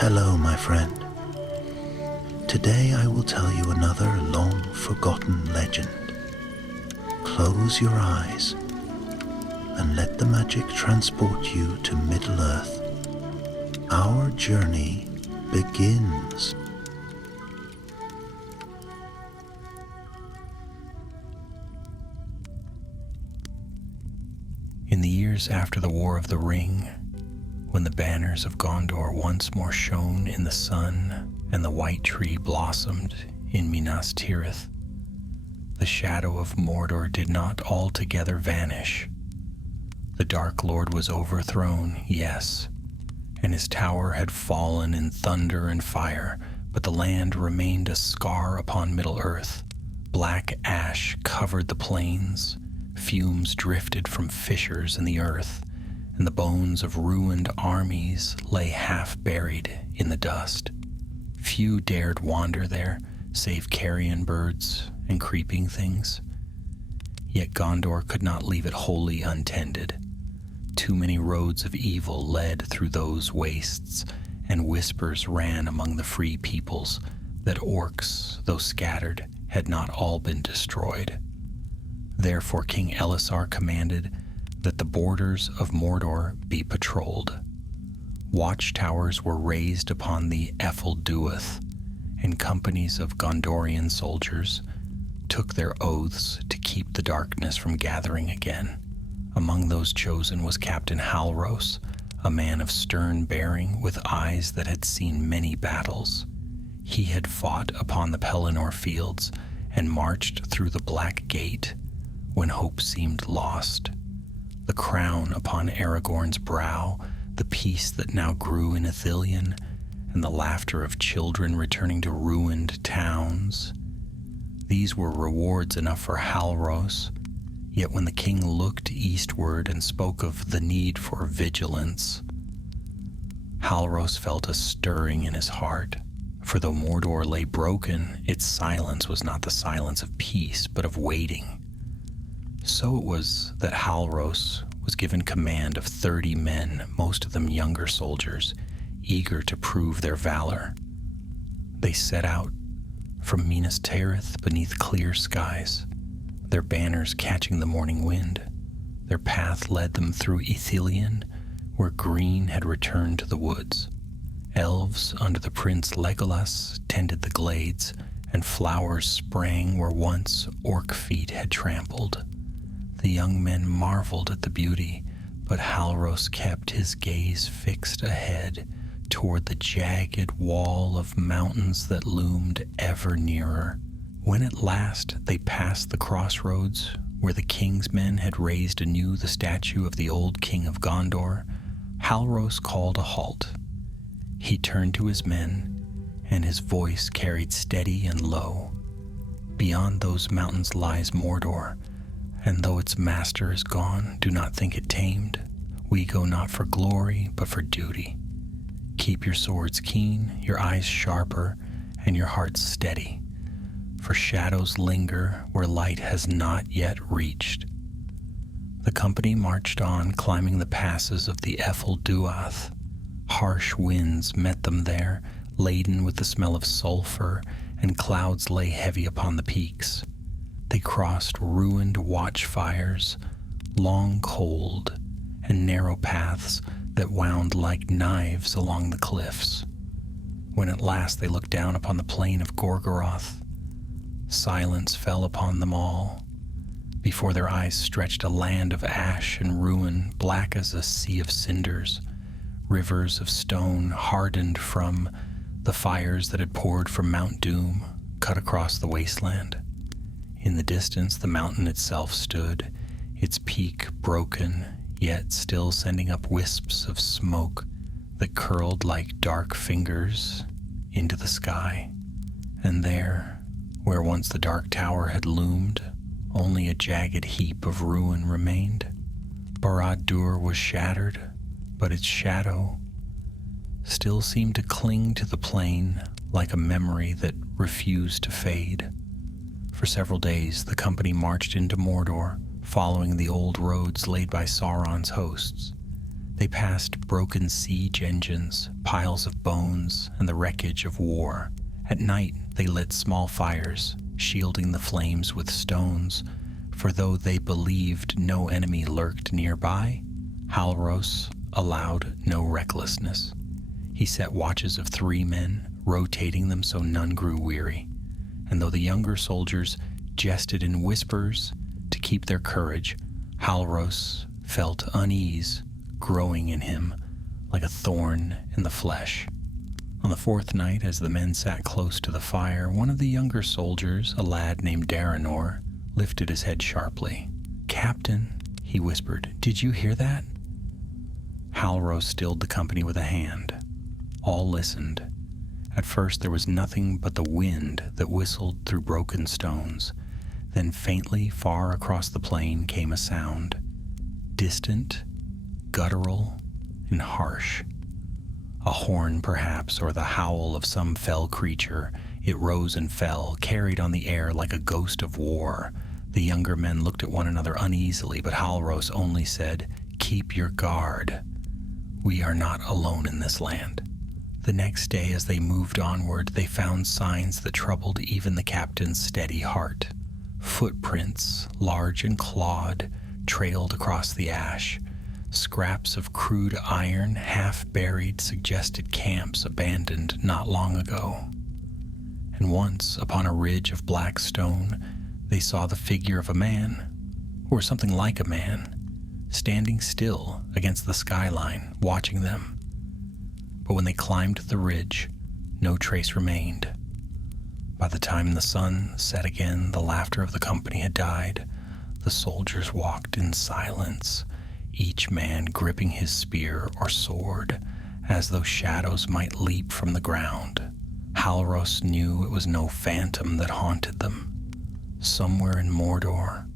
Hello, my friend. Today I will tell you another long-forgotten legend. Close your eyes and let the magic transport you to Middle-earth. Our journey begins. In the years after the War of the Ring, when the banners of Gondor once more shone in the sun and the white tree blossomed in Minas Tirith, the shadow of Mordor did not altogether vanish. The Dark Lord was overthrown, yes, and his tower had fallen in thunder and fire, but the land remained a scar upon Middle-earth. Black ash covered the plains, fumes drifted from fissures in the earth, and the bones of ruined armies lay half-buried in the dust. Few dared wander there, save carrion birds and creeping things. Yet Gondor could not leave it wholly untended. Too many roads of evil led through those wastes, and whispers ran among the free peoples that orcs, though scattered, had not all been destroyed. Therefore King Elisar commanded that the borders of Mordor be patrolled. Watchtowers were raised upon the Ephel-Duath, and companies of Gondorian soldiers took their oaths to keep the darkness from gathering again. Among those chosen was Captain Halros, a man of stern bearing with eyes that had seen many battles. He had fought upon the Pelennor fields and marched through the Black Gate when hope seemed lost. The crown upon Aragorn's brow, the peace that now grew in Ithilien, and the laughter of children returning to ruined towns. These were rewards enough for Halros, yet when the king looked eastward and spoke of the need for vigilance, Halros felt a stirring in his heart, for though Mordor lay broken, its silence was not the silence of peace, but of waiting. So it was that Halros was given command of 30 men, most of them younger soldiers, eager to prove their valor. They set out from Minas Tirith beneath clear skies, their banners catching the morning wind. Their path led them through Ithilien, where green had returned to the woods. Elves under the prince Legolas tended the glades, and flowers sprang where once orc feet had trampled. The young men marveled at the beauty, but Halros kept his gaze fixed ahead toward the jagged wall of mountains that loomed ever nearer. When at last they passed the crossroads where the king's men had raised anew the statue of the old king of Gondor, Halros called a halt. He turned to his men, and his voice carried steady and low. Beyond those mountains lies Mordor, and though its master is gone, do not think it tamed. We go not for glory, but for duty. Keep your swords keen, your eyes sharper, and your hearts steady, for shadows linger where light has not yet reached. The company marched on, climbing the passes of the Ephel-Duath. Harsh winds met them there, laden with the smell of sulfur, and clouds lay heavy upon the peaks. They crossed ruined watchfires, long cold, and narrow paths that wound like knives along the cliffs. When at last they looked down upon the plain of Gorgoroth, silence fell upon them all. Before their eyes stretched a land of ash and ruin, black as a sea of cinders. Rivers of stone hardened from the fires that had poured from Mount Doom, cut across the wasteland. In the distance, the mountain itself stood, its peak broken, yet still sending up wisps of smoke that curled like dark fingers into the sky. And there, where once the dark tower had loomed, only a jagged heap of ruin remained. Barad-dûr was shattered, but its shadow still seemed to cling to the plain like a memory that refused to fade. For several days, the company marched into Mordor, following the old roads laid by Sauron's hosts. They passed broken siege engines, piles of bones, and the wreckage of war. At night, they lit small fires, shielding the flames with stones, for though they believed no enemy lurked nearby, Halros allowed no recklessness. He set watches of 3 men, rotating them so none grew weary, and though the younger soldiers jested in whispers to keep their courage, Halros felt unease growing in him like a thorn in the flesh. On the 4th night, as the men sat close to the fire, one of the younger soldiers, a lad named Daranor, lifted his head sharply. "Captain," he whispered, "did you hear that?" Halros stilled the company with a hand. All listened. At first there was nothing but the wind that whistled through broken stones. Then faintly, far across the plain, came a sound. Distant, guttural, and harsh. A horn, perhaps, or the howl of some fell creature. It rose and fell, carried on the air like a ghost of war. The younger men looked at one another uneasily, but Halros only said, "Keep your guard. We are not alone in this land." The next day, as they moved onward, they found signs that troubled even the captain's steady heart. Footprints, large and clawed, trailed across the ash. Scraps of crude iron, half buried, suggested camps abandoned not long ago. And once, upon a ridge of black stone, they saw the figure of a man, or something like a man, standing still against the skyline, watching them. But when they climbed the ridge, no trace remained. By the time the sun set again, the laughter of the company had died. The soldiers walked in silence, each man gripping his spear or sword, as though shadows might leap from the ground. Halros knew it was no phantom that haunted them. Somewhere in Mordor,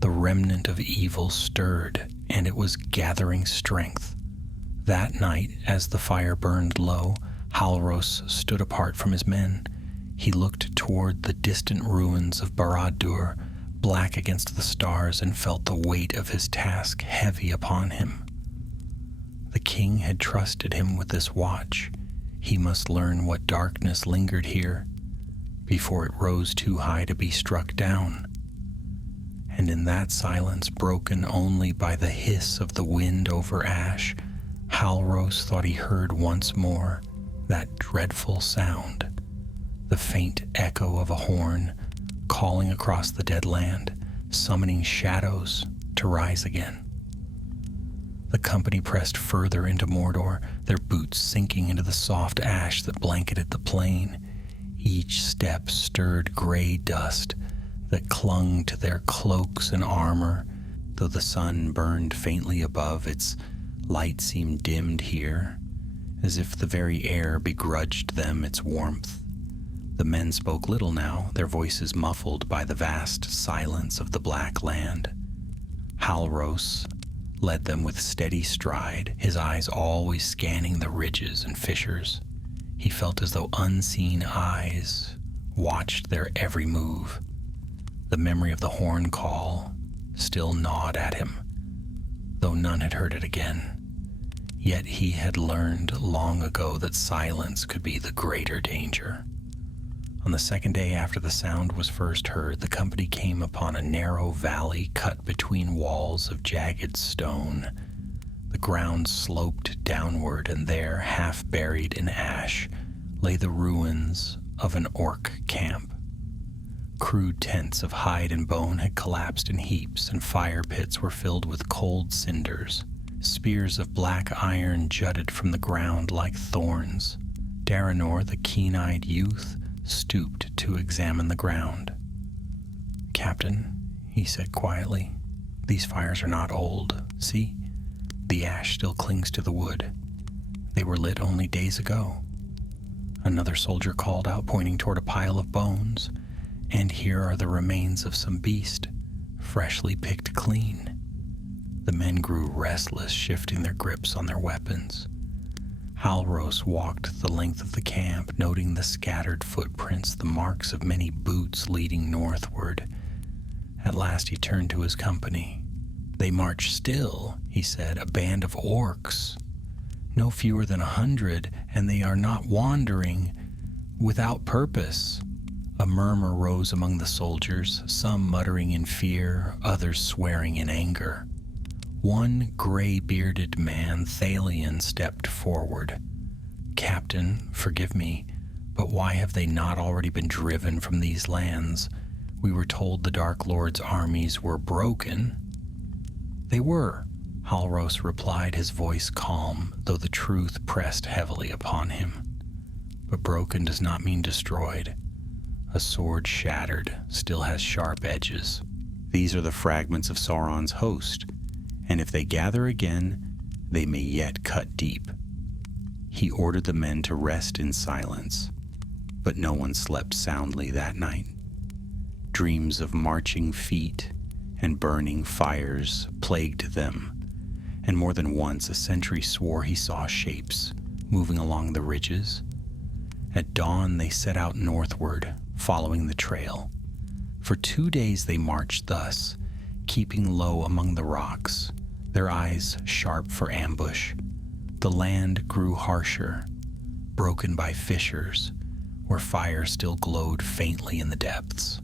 the remnant of evil stirred, and it was gathering strength. That night, as the fire burned low, Halros stood apart from his men. He looked toward the distant ruins of Barad-dûr, black against the stars, and felt the weight of his task heavy upon him. The king had trusted him with this watch. He must learn what darkness lingered here before it rose too high to be struck down. And in that silence, broken only by the hiss of the wind over ash, Halros thought he heard once more that dreadful sound, the faint echo of a horn calling across the dead land, summoning shadows to rise again. The company pressed further into Mordor, their boots sinking into the soft ash that blanketed the plain. Each step stirred gray dust that clung to their cloaks and armor. Though the sun burned faintly above, its light seemed dimmed here, as if the very air begrudged them its warmth. The men spoke little now, their voices muffled by the vast silence of the black land. Halros led them with steady stride, his eyes always scanning the ridges and fissures. He felt as though unseen eyes watched their every move. The memory of the horn call still gnawed at him, though none had heard it again. Yet he had learned long ago that silence could be the greater danger. On the 2nd day after the sound was first heard, the company came upon a narrow valley cut between walls of jagged stone. The ground sloped downward, and there, half buried in ash, lay the ruins of an orc camp. Crude tents of hide and bone had collapsed in heaps, and fire pits were filled with cold cinders. Spears of black iron jutted from the ground like thorns. Daranor, the keen-eyed youth, stooped to examine the ground. "Captain," he said quietly, "these fires are not old. See, the ash still clings to the wood. They were lit only days ago." Another soldier called out, pointing toward a pile of bones. "And here are the remains of some beast, freshly picked clean." The men grew restless, shifting their grips on their weapons. Halros walked the length of the camp, noting the scattered footprints, the marks of many boots leading northward. At last he turned to his company. They march still, he said, a band of orcs. No fewer than 100, and they are not wandering without purpose. A murmur rose among the soldiers, some muttering in fear, others swearing in anger. One gray-bearded man, Thalion, stepped forward. "Captain, forgive me, but why have they not already been driven from these lands? We were told the Dark Lord's armies were broken." "They were," Halros replied, his voice calm, though the truth pressed heavily upon him. "But broken does not mean destroyed. A sword shattered still has sharp edges. These are the fragments of Sauron's host, and if they gather again, they may yet cut deep." He ordered the men to rest in silence, but no one slept soundly that night. Dreams of marching feet and burning fires plagued them, and more than once a sentry swore he saw shapes moving along the ridges. At dawn they set out northward, following the trail. For 2 days they marched thus, keeping low among the rocks, their eyes sharp for ambush. The land grew harsher, broken by fissures, where fire still glowed faintly in the depths.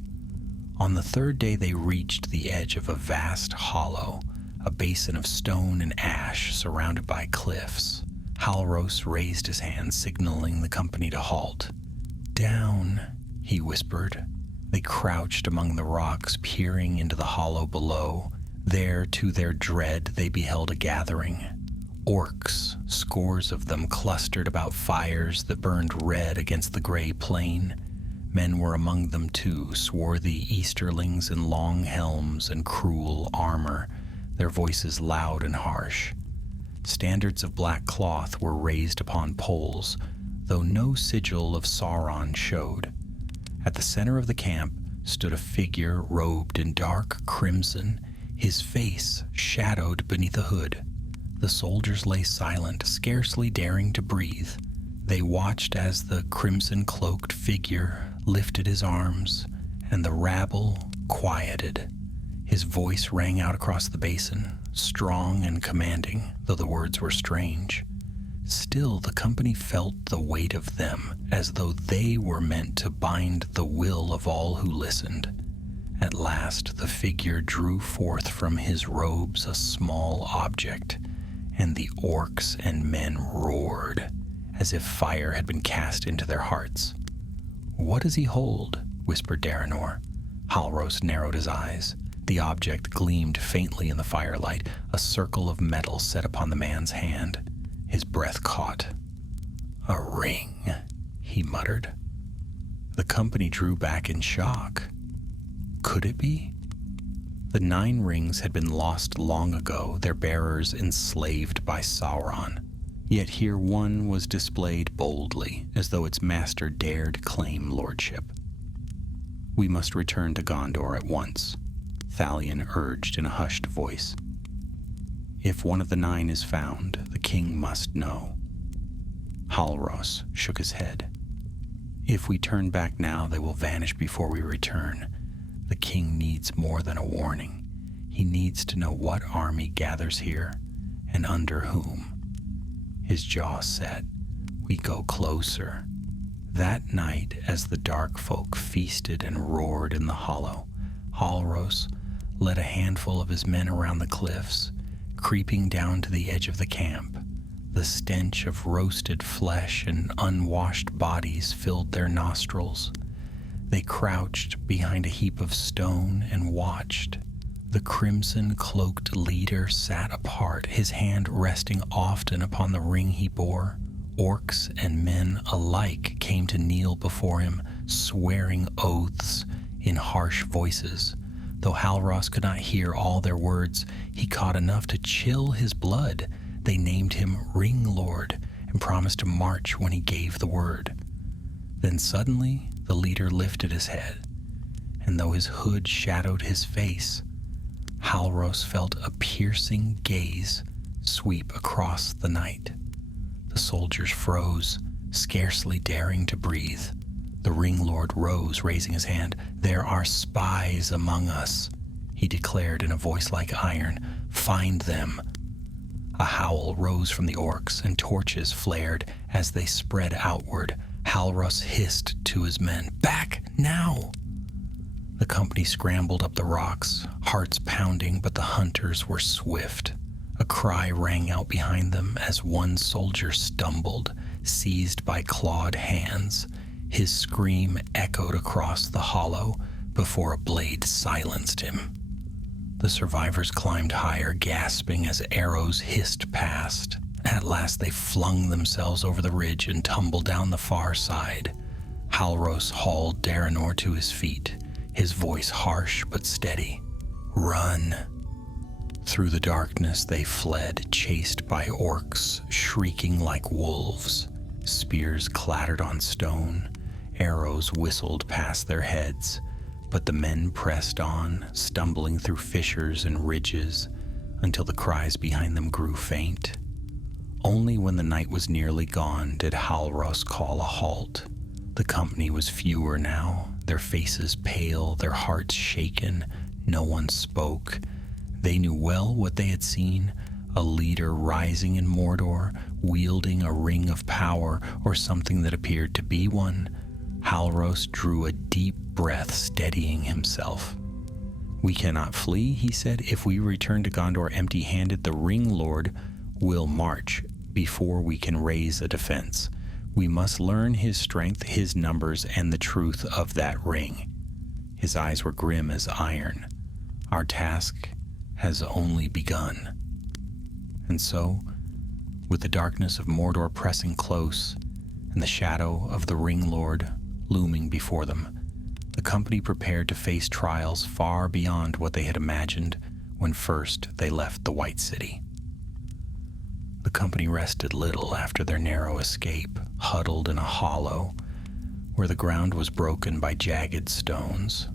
On the 3rd day they reached the edge of a vast hollow, a basin of stone and ash surrounded by cliffs. Halros raised his hand, signaling the company to halt. "Down," he whispered. They crouched among the rocks, peering into the hollow below. There, to their dread, they beheld a gathering. Orcs, scores of them clustered about fires that burned red against the gray plain. Men were among them too, swarthy Easterlings in long helms and cruel armor, their voices loud and harsh. Standards of black cloth were raised upon poles, though no sigil of Sauron showed. At the center of the camp stood a figure robed in dark crimson, his face shadowed beneath a hood. The soldiers lay silent, scarcely daring to breathe. They watched as the crimson-cloaked figure lifted his arms, and the rabble quieted. His voice rang out across the basin, strong and commanding, though the words were strange. Still, the company felt the weight of them, as though they were meant to bind the will of all who listened. At last, the figure drew forth from his robes a small object, and the orcs and men roared, as if fire had been cast into their hearts. "What does he hold?" whispered Daranor. Halros narrowed his eyes. The object gleamed faintly in the firelight, a circle of metal set upon the man's hand. His breath caught. "A ring," he muttered. The company drew back in shock. Could it be? The 9 rings had been lost long ago, their bearers enslaved by Sauron. Yet here one was displayed boldly, as though its master dared claim lordship. "We must return to Gondor at once," Thalion urged in a hushed voice. "If one of the 9 is found, the king must know." Halros shook his head. "If we turn back now, they will vanish before we return. The king needs more than a warning. He needs to know what army gathers here, and under whom." His jaw set. "We go closer." That night, as the dark folk feasted and roared in the hollow, Halros led a handful of his men around the cliffs, creeping down to the edge of the camp. The stench of roasted flesh and unwashed bodies filled their nostrils. They crouched behind a heap of stone and watched. The crimson-cloaked leader sat apart, his hand resting often upon the ring he bore. Orcs and men alike came to kneel before him, swearing oaths in harsh voices. Though Halros could not hear all their words, he caught enough to chill his blood. They named him Ring Lord and promised to march when he gave the word. Then suddenly the leader lifted his head, and though his hood shadowed his face, Halros felt a piercing gaze sweep across the night. The soldiers froze, scarcely daring to breathe. The Ring Lord rose, raising his hand. "There are spies among us," he declared in a voice like iron. "Find them." A howl rose from the orcs, and torches flared as they spread outward. Halros hissed to his men, "Back, now!" The company scrambled up the rocks, hearts pounding, but the hunters were swift. A cry rang out behind them as one soldier stumbled, seized by clawed hands. His scream echoed across the hollow before a blade silenced him. The survivors climbed higher, gasping as arrows hissed past. At last they flung themselves over the ridge and tumbled down the far side. Halros hauled Daranor to his feet, his voice harsh but steady. "Run." Through the darkness they fled, chased by orcs, shrieking like wolves. Spears clattered on stone, arrows whistled past their heads, but the men pressed on, stumbling through fissures and ridges until the cries behind them grew faint. Only when the night was nearly gone did Halros call a halt. The company was fewer now, their faces pale, their hearts shaken. No one spoke. They knew well what they had seen, a leader rising in Mordor, wielding a ring of power or something that appeared to be one. Halros drew a deep breath, steadying himself. "We cannot flee," he said. "If we return to Gondor empty-handed, the Ring Lord will march before we can raise a defense. We must learn his strength, his numbers, and the truth of that ring." His eyes were grim as iron. "Our task has only begun." And so, with the darkness of Mordor pressing close and the shadow of the Ring Lord looming before them, the company prepared to face trials far beyond what they had imagined when first they left the White City. The company rested little after their narrow escape, huddled in a hollow where the ground was broken by jagged stones.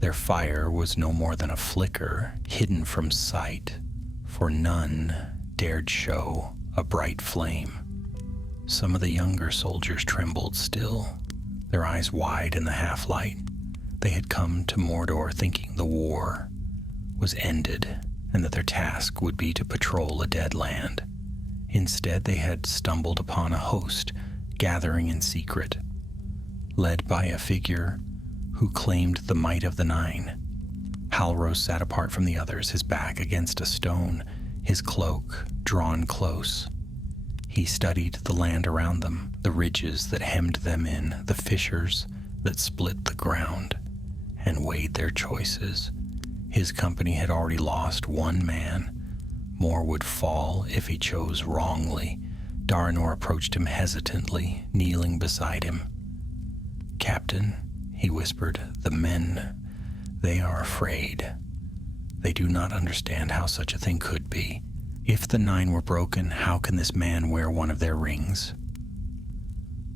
Their fire was no more than a flicker, hidden from sight, for none dared show a bright flame. Some of the younger soldiers trembled still, their eyes wide in the half-light. They had come to Mordor thinking the war was ended and that their task would be to patrol a dead land. Instead, they had stumbled upon a host gathering in secret, led by a figure who claimed the might of the Nine. Halros sat apart from the others, his back against a stone, his cloak drawn close. He studied the land around them, the ridges that hemmed them in, the fissures that split the ground, and weighed their choices. His company had already lost one man. More would fall if he chose wrongly. Daranor approached him hesitantly, kneeling beside him. "Captain," he whispered, "the men, they are afraid. They do not understand how such a thing could be. If the Nine were broken, how can this man wear one of their rings?"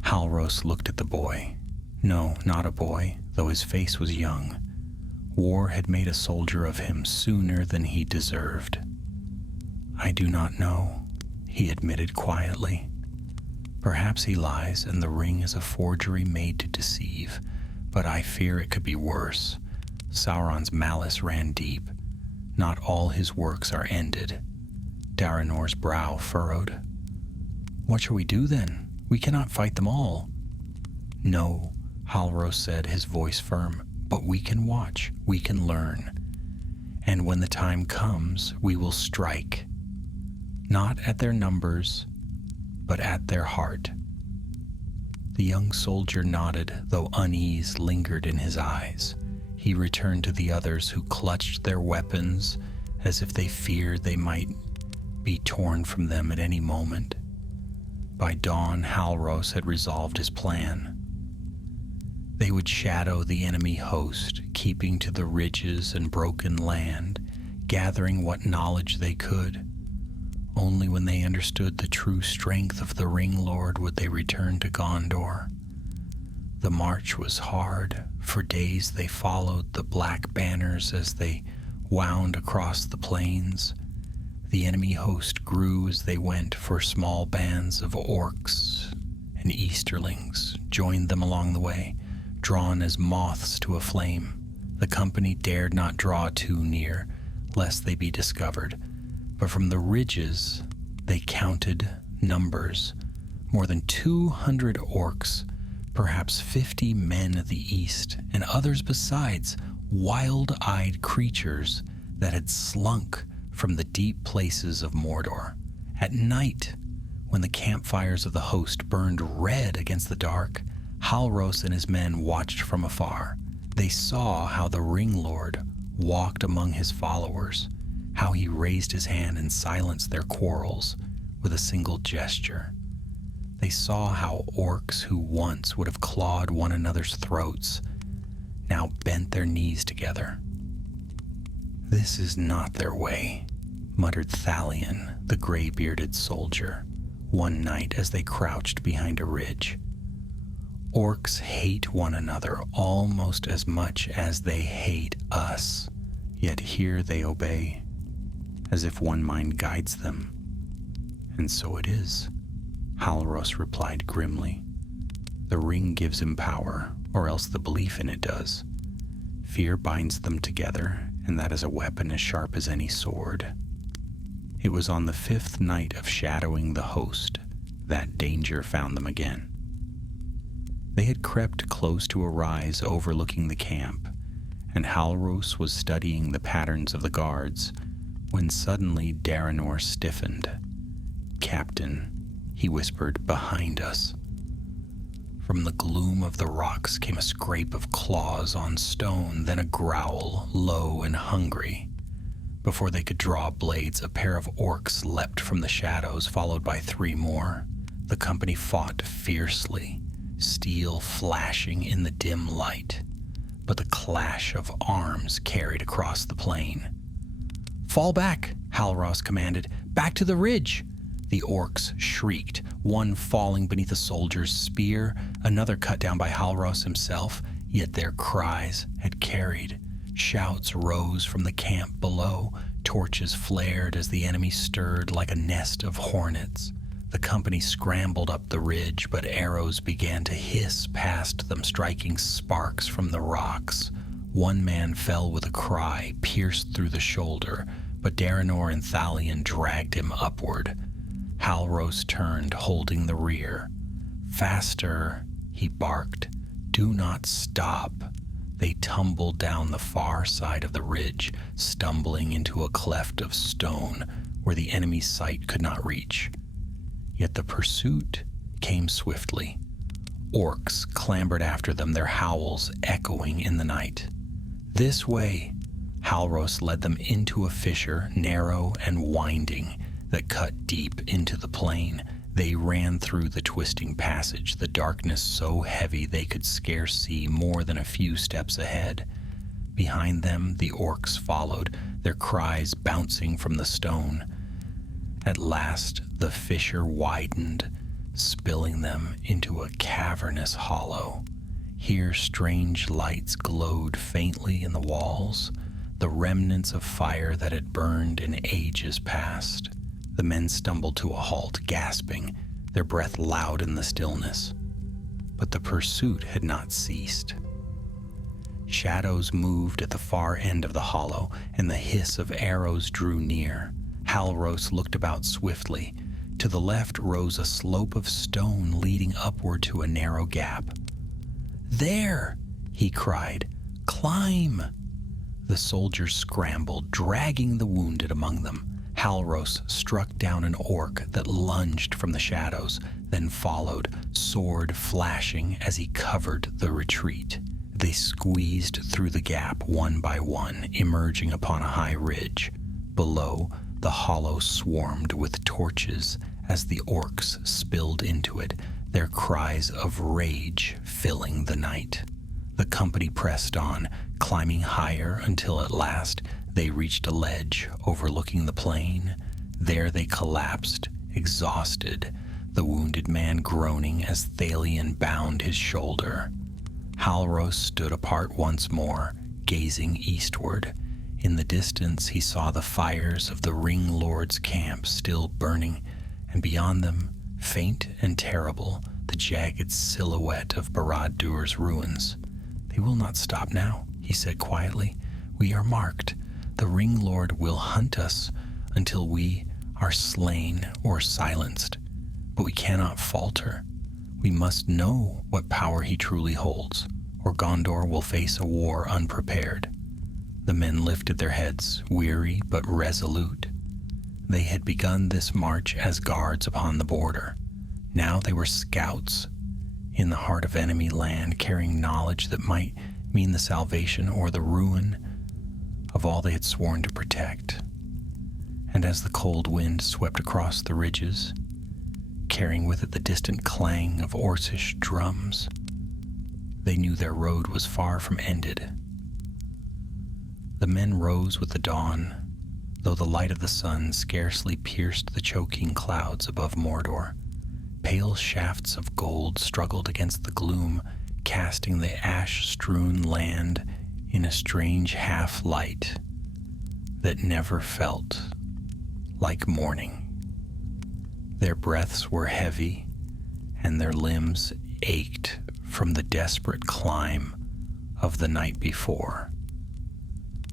Halros looked at the boy. No, not a boy, though his face was young. War had made a soldier of him sooner than he deserved. "I do not know," he admitted quietly. "Perhaps he lies, and the ring is a forgery made to deceive, but I fear it could be worse. Sauron's malice ran deep. Not all his works are ended." Daranor's brow furrowed. "What shall we do then? We cannot fight them all." "No," Halros said, his voice firm, "but we can watch, we can learn. And when the time comes, we will strike. Not at their numbers, but at their heart." The young soldier nodded, though unease lingered in his eyes. He returned to the others, who clutched their weapons as if they feared they might be torn from them at any moment. By dawn, Halros had resolved his plan. They would shadow the enemy host, keeping to the ridges and broken land, gathering what knowledge they could. Only when they understood the true strength of the Ring Lord would they return to Gondor. The march was hard. For days they followed the black banners as they wound across the plains. The enemy host grew as they went, for small bands of orcs and Easterlings joined them along the way, drawn as moths to a flame. The company dared not draw too near, lest they be discovered, but from the ridges they counted numbers, more than 200 orcs, perhaps 50 men of the east, and others besides, wild-eyed creatures that had slunk from the deep places of Mordor. At night, when the campfires of the host burned red against the dark, Halros and his men watched from afar. They saw how the Ring Lord walked among his followers, how he raised his hand and silenced their quarrels with a single gesture. They saw how orcs who once would have clawed one another's throats now bent their knees together. "This is not their way," muttered Thalion, the gray-bearded soldier, one night as they crouched behind a ridge. "Orcs hate one another almost as much as they hate us, yet here they obey, as if one mind guides them." "And so it is," Halros replied grimly. "The ring gives him power, or else the belief in it does. Fear binds them together, and that is a weapon as sharp as any sword. It was on the 5th night of shadowing the host that danger found them again. They had crept close to a rise overlooking the camp, and Halros was studying the patterns of the guards, when suddenly Daranor stiffened. "Captain," he whispered, "behind us." From the gloom of the rocks came a scrape of claws on stone, then a growl, low and hungry. Before they could draw blades, a pair of orcs leapt from the shadows, followed by 3 more. The company fought fiercely, steel flashing in the dim light, but the clash of arms carried across the plain. "Fall back," Halros commanded. "Back to the ridge!" The orcs shrieked, one falling beneath a soldier's spear, another cut down by Halros himself, yet their cries had carried. Shouts rose from the camp below, torches flared as the enemy stirred like a nest of hornets. The company scrambled up the ridge, but arrows began to hiss past them, striking sparks from the rocks. One man fell with a cry, pierced through the shoulder, but Daranor and Thalion dragged him upward. Halros turned, holding the rear. "Faster," he barked. "Do not stop." They tumbled down the far side of the ridge, stumbling into a cleft of stone where the enemy's sight could not reach. Yet the pursuit came swiftly. Orcs clambered after them, their howls echoing in the night. "This way." Halros led them into a fissure, narrow and winding, that cut deep into the plain. They ran through the twisting passage, the darkness so heavy they could scarce see more than a few steps ahead. Behind them, the orcs followed, their cries bouncing from the stone. At last, the fissure widened, spilling them into a cavernous hollow. Here, strange lights glowed faintly in the walls, the remnants of fire that had burned in ages past. The men stumbled to a halt, gasping, their breath loud in the stillness. But the pursuit had not ceased. Shadows moved at the far end of the hollow, and the hiss of arrows drew near. Halros looked about swiftly. To the left rose a slope of stone leading upward to a narrow gap. "There!" he cried. "Climb!" The soldiers scrambled, dragging the wounded among them. Halros struck down an orc that lunged from the shadows, then followed, sword flashing as he covered the retreat. They squeezed through the gap one by one, emerging upon a high ridge. Below, the hollow swarmed with torches as the orcs spilled into it, their cries of rage filling the night. The company pressed on, climbing higher until at last they reached a ledge overlooking the plain. There they collapsed, exhausted, the wounded man groaning as Thalion bound his shoulder. Halros stood apart once more, gazing eastward. In the distance he saw the fires of the Ring Lord's camp still burning, and beyond them, faint and terrible, the jagged silhouette of Barad-dûr's ruins. "They will not stop now," he said quietly. "We are marked. The Ring Lord will hunt us until we are slain or silenced. But we cannot falter. We must know what power he truly holds, or Gondor will face a war unprepared." The men lifted their heads, weary but resolute. They had begun this march as guards upon the border. Now they were scouts in the heart of enemy land, carrying knowledge that might mean the salvation or the ruin of all they had sworn to protect. And as the cold wind swept across the ridges, carrying with it the distant clang of Orcish drums, they knew their road was far from ended. The men rose with the dawn, though the light of the sun scarcely pierced the choking clouds above Mordor. Pale shafts of gold struggled against the gloom, casting the ash-strewn land in a strange half-light that never felt like morning. Their breaths were heavy, and their limbs ached from the desperate climb of the night before.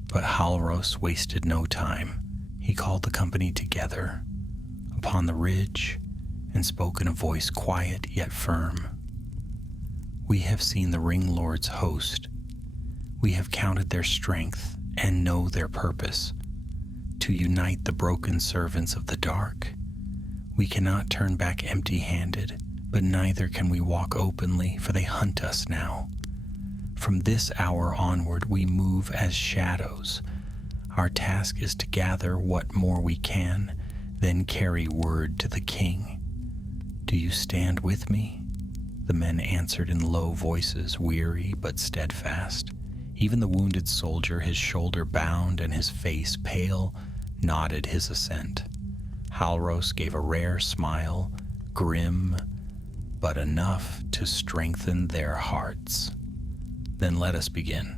But Halros wasted no time. He called the company together upon the ridge and spoke in a voice quiet yet firm. "We have seen the Ring Lord's host. We have counted their strength and know their purpose, to unite the broken servants of the dark. We cannot turn back empty-handed, but neither can we walk openly, for they hunt us now. From this hour onward we move as shadows. Our task is to gather what more we can, then carry word to the king. Do you stand with me?" The men answered in low voices, weary but steadfast. Even the wounded soldier, his shoulder bound and his face pale, nodded his assent. Halros gave a rare smile, grim, but enough to strengthen their hearts. "Then let us begin."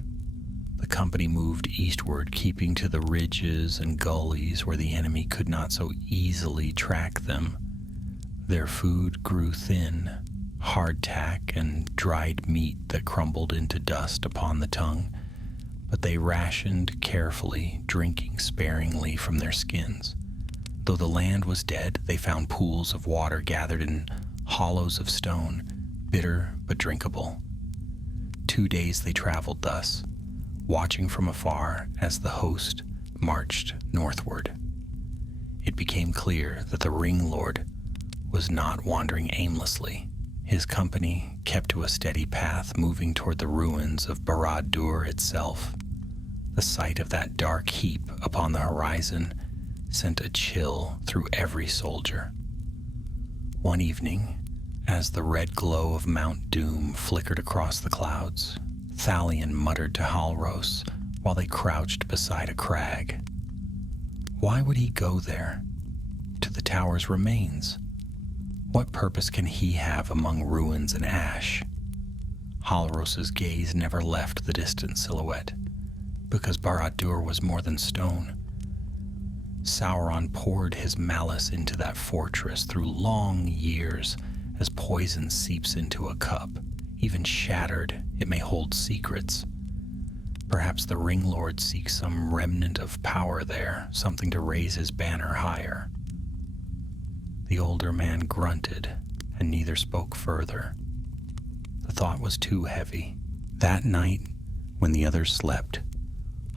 The company moved eastward, keeping to the ridges and gullies where the enemy could not so easily track them. Their food grew thin, hardtack and dried meat that crumbled into dust upon the tongue, but they rationed carefully, drinking sparingly from their skins. Though the land was dead, they found pools of water gathered in hollows of stone, bitter but drinkable. 2 days they traveled thus, watching from afar as the host marched northward. It became clear that the Ring Lord was not wandering aimlessly. His company kept to a steady path, moving toward the ruins of Barad-dûr itself. The sight of that dark heap upon the horizon sent a chill through every soldier. One evening, as the red glow of Mount Doom flickered across the clouds, Thalion muttered to Halros while they crouched beside a crag. Why would he go there? To the tower's remains? What purpose can he have among ruins and ash? Halros's gaze never left the distant silhouette, because Barad-dûr was more than stone. Sauron poured his malice into that fortress through long years, as poison seeps into a cup. Even shattered, it may hold secrets. Perhaps the Ring Lord seeks some remnant of power there, something to raise his banner higher. The older man grunted, and neither spoke further. The thought was too heavy. That night, when the others slept,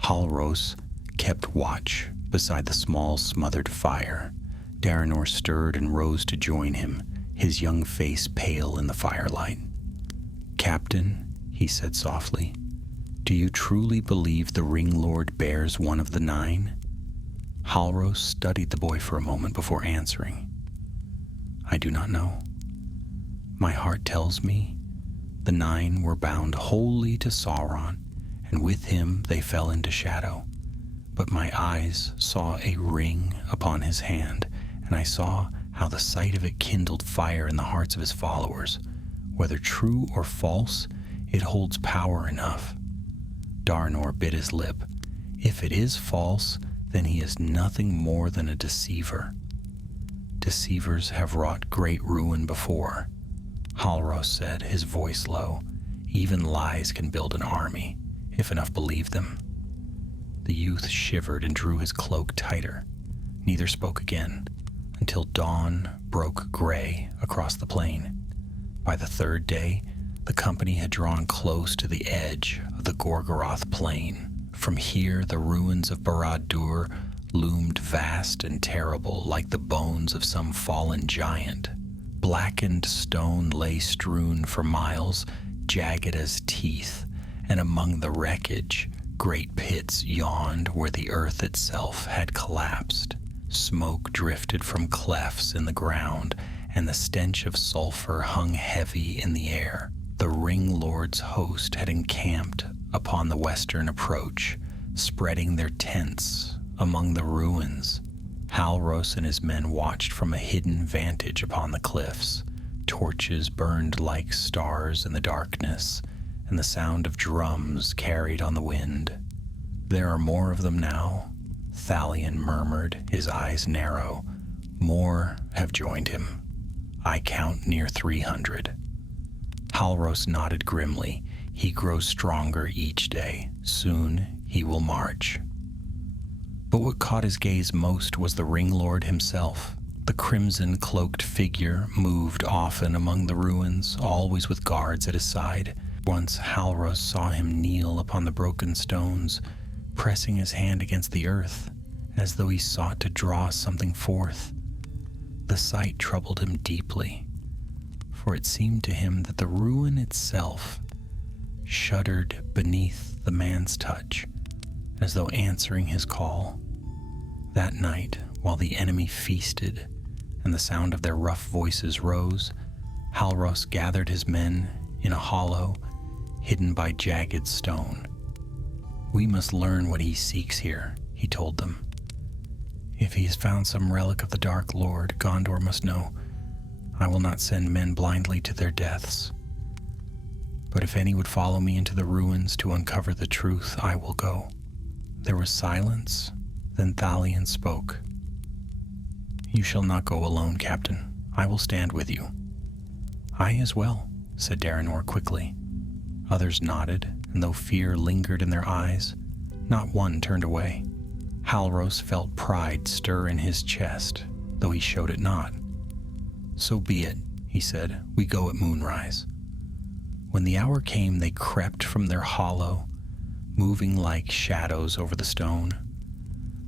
Halros kept watch beside the small, smothered fire. Daranor stirred and rose to join him, his young face pale in the firelight. "Captain," he said softly, "do you truly believe the Ring Lord bears one of the 9? Halros studied the boy for a moment before answering. "I do not know. My heart tells me the 9 were bound wholly to Sauron, and with him they fell into shadow. But my eyes saw a ring upon his hand, and I saw how the sight of it kindled fire in the hearts of his followers. Whether true or false, it holds power enough." Daranor bit his lip. "If it is false, then he is nothing more than a deceiver. Deceivers have wrought great ruin before," Halros said, his voice low. "Even lies can build an army. if enough believed them. The youth shivered and drew his cloak tighter. Neither spoke again, until dawn broke gray across the plain. By the third day, the company had drawn close to the edge of the Gorgoroth plain. From here, the ruins of Barad-dûr loomed vast and terrible, like the bones of some fallen giant. Blackened stone lay strewn for miles, jagged as teeth, and among the wreckage, great pits yawned where the earth itself had collapsed. Smoke drifted from clefts in the ground, and the stench of sulfur hung heavy in the air. The Ring Lord's host had encamped upon the western approach, spreading their tents among the ruins. Halros and his men watched from a hidden vantage upon the cliffs. Torches burned like stars in the darkness, and the sound of drums carried on the wind. "There are more of them now," Thalion murmured, his eyes narrow. "More have joined him. I count near 300. Halros nodded grimly. "He grows stronger each day. Soon he will march." But what caught his gaze most was the Ring Lord himself. The crimson-cloaked figure moved often among the ruins, always with guards at his side. Once Halros saw him kneel upon the broken stones, pressing his hand against the earth, as though he sought to draw something forth. The sight troubled him deeply, for it seemed to him that the ruin itself shuddered beneath the man's touch, as though answering his call. That night, while the enemy feasted and the sound of their rough voices rose, Halros gathered his men in a hollow hidden by jagged stone. "We must learn what he seeks here," he told them. "If he has found some relic of the Dark Lord, Gondor must know. I will not send men blindly to their deaths. But if any would follow me into the ruins to uncover the truth, I will go." There was silence, then Thalion spoke. "You shall not go alone, Captain. I will stand with you." "I as well," said Daranor quickly. Others nodded, and though fear lingered in their eyes, not one turned away. Halros felt pride stir in his chest, though he showed it not. "So be it," he said. "We go at moonrise." When the hour came, they crept from their hollow, moving like shadows over the stone.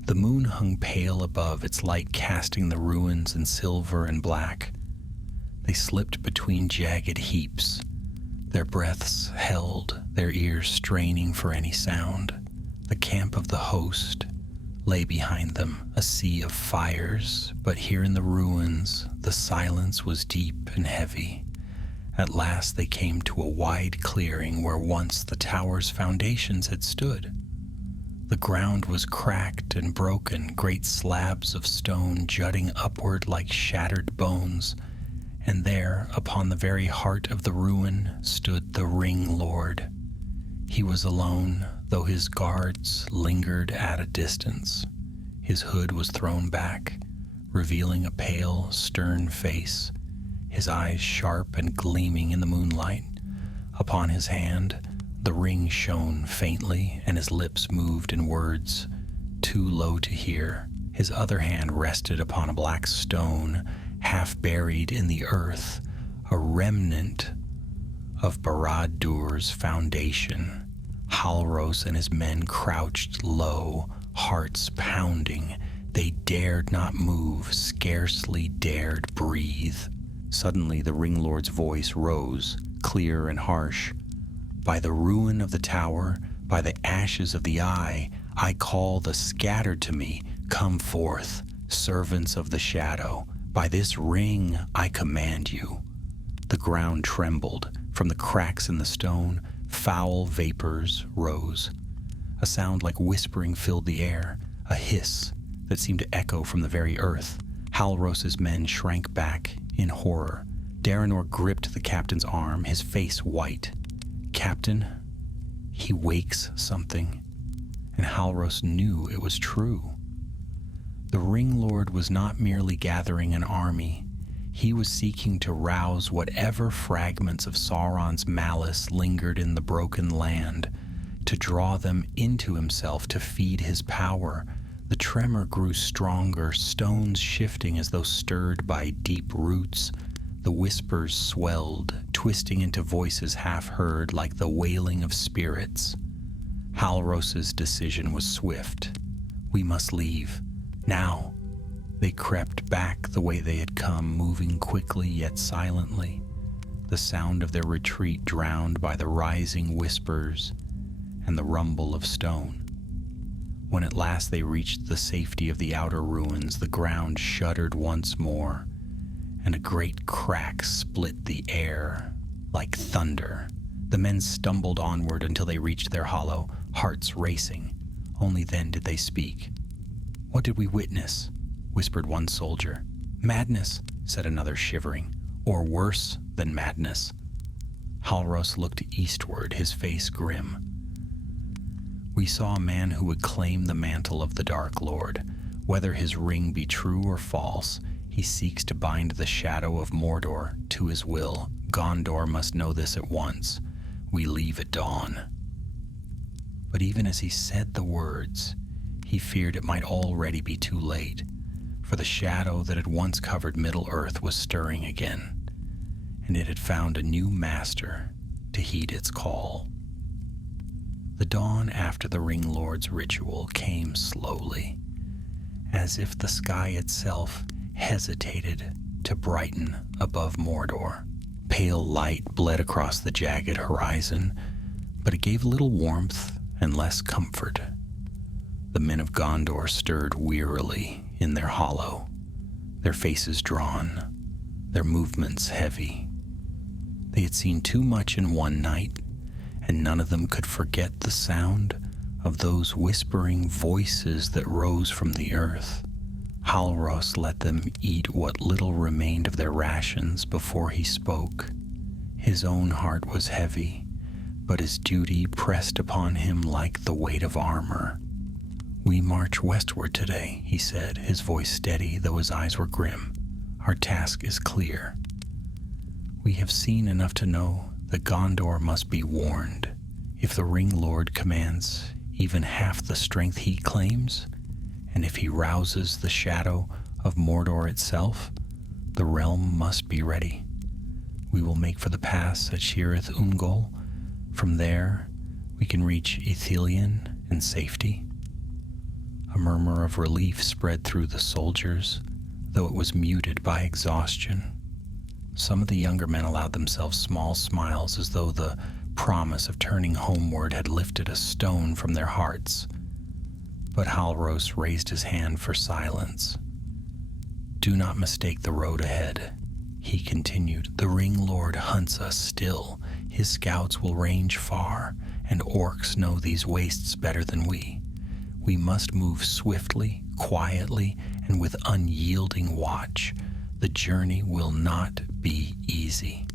The moon hung pale above, its light casting the ruins in silver and black. They slipped between jagged heaps, their breaths held, their ears straining for any sound. The camp of the host lay behind them, a sea of fires, but here in the ruins, the silence was deep and heavy. At last they came to a wide clearing where once the tower's foundations had stood. The ground was cracked and broken, great slabs of stone jutting upward like shattered bones, and there, upon the very heart of the ruin, stood the Ring Lord. He was alone, though his guards lingered at a distance. His hood was thrown back, revealing a pale, stern face, his eyes sharp and gleaming in the moonlight. Upon his hand, the ring shone faintly, and his lips moved in words too low to hear. His other hand rested upon a black stone, half buried in the earth, a remnant of Barad-dûr's foundation. Halros and his men crouched low, hearts pounding. They dared not move, scarcely dared breathe. Suddenly the Ring Lord's voice rose, clear and harsh. "By the ruin of the tower, by the ashes of the eye, I call the scattered to me. Come forth, servants of the shadow. By this ring I command you." The ground trembled. From the cracks in the stone, foul vapors rose. A sound like whispering filled the air, a hiss that seemed to echo from the very earth. Halros's men shrank back in horror. Daranor gripped the captain's arm, his face white. "Captain, he wakes something." And Halros knew it was true. The Ring Lord was not merely gathering an army. He was seeking to rouse whatever fragments of Sauron's malice lingered in the broken land, to draw them into himself, to feed his power. The tremor grew stronger, stones shifting as though stirred by deep roots. The whispers swelled, twisting into voices half heard like the wailing of spirits. Halros's decision was swift. We must leave. Now. They crept back the way they had come, moving quickly yet silently, the sound of their retreat drowned by the rising whispers and the rumble of stone. When at last they reached the safety of the outer ruins, the ground shuddered once more, and a great crack split the air like thunder. The men stumbled onward until they reached their hollow, hearts racing. Only then did they speak. "What did we witness?" whispered one soldier. "Madness," said another, shivering. "Or worse than madness." Halros looked eastward, his face grim. "We saw a man who would claim the mantle of the Dark Lord. Whether his ring be true or false, he seeks to bind the shadow of Mordor to his will. Gondor must know this at once. We leave at dawn." But even as he said the words, he feared it might already be too late, for the shadow that had once covered Middle-earth was stirring again, and it had found a new master to heed its call. The dawn after the Ring Lord's ritual came slowly, as if the sky itself hesitated to brighten above Mordor. Pale light bled across the jagged horizon, but it gave little warmth and less comfort. The men of Gondor stirred wearily in their hollow, their faces drawn, their movements heavy. They had seen too much in one night, and none of them could forget the sound of those whispering voices that rose from the earth. Halros let them eat what little remained of their rations before he spoke. His own heart was heavy, but his duty pressed upon him like the weight of armor. "We march westward today," he said, his voice steady, though his eyes were grim. "Our task is clear. We have seen enough to know that Gondor must be warned. If the Ring Lord commands even half the strength he claims, and if he rouses the shadow of Mordor itself, the realm must be ready. We will make for the pass at Shirith Ungol. From there, we can reach Ithilien in safety." A murmur of relief spread through the soldiers, though it was muted by exhaustion. Some of the younger men allowed themselves small smiles, as though the promise of turning homeward had lifted a stone from their hearts. But Halros raised his hand for silence. "Do not mistake the road ahead," he continued. "The Ring Lord hunts us still. His scouts will range far, and orcs know these wastes better than we. We must move swiftly, quietly, and with unyielding watch. The journey will not be easy."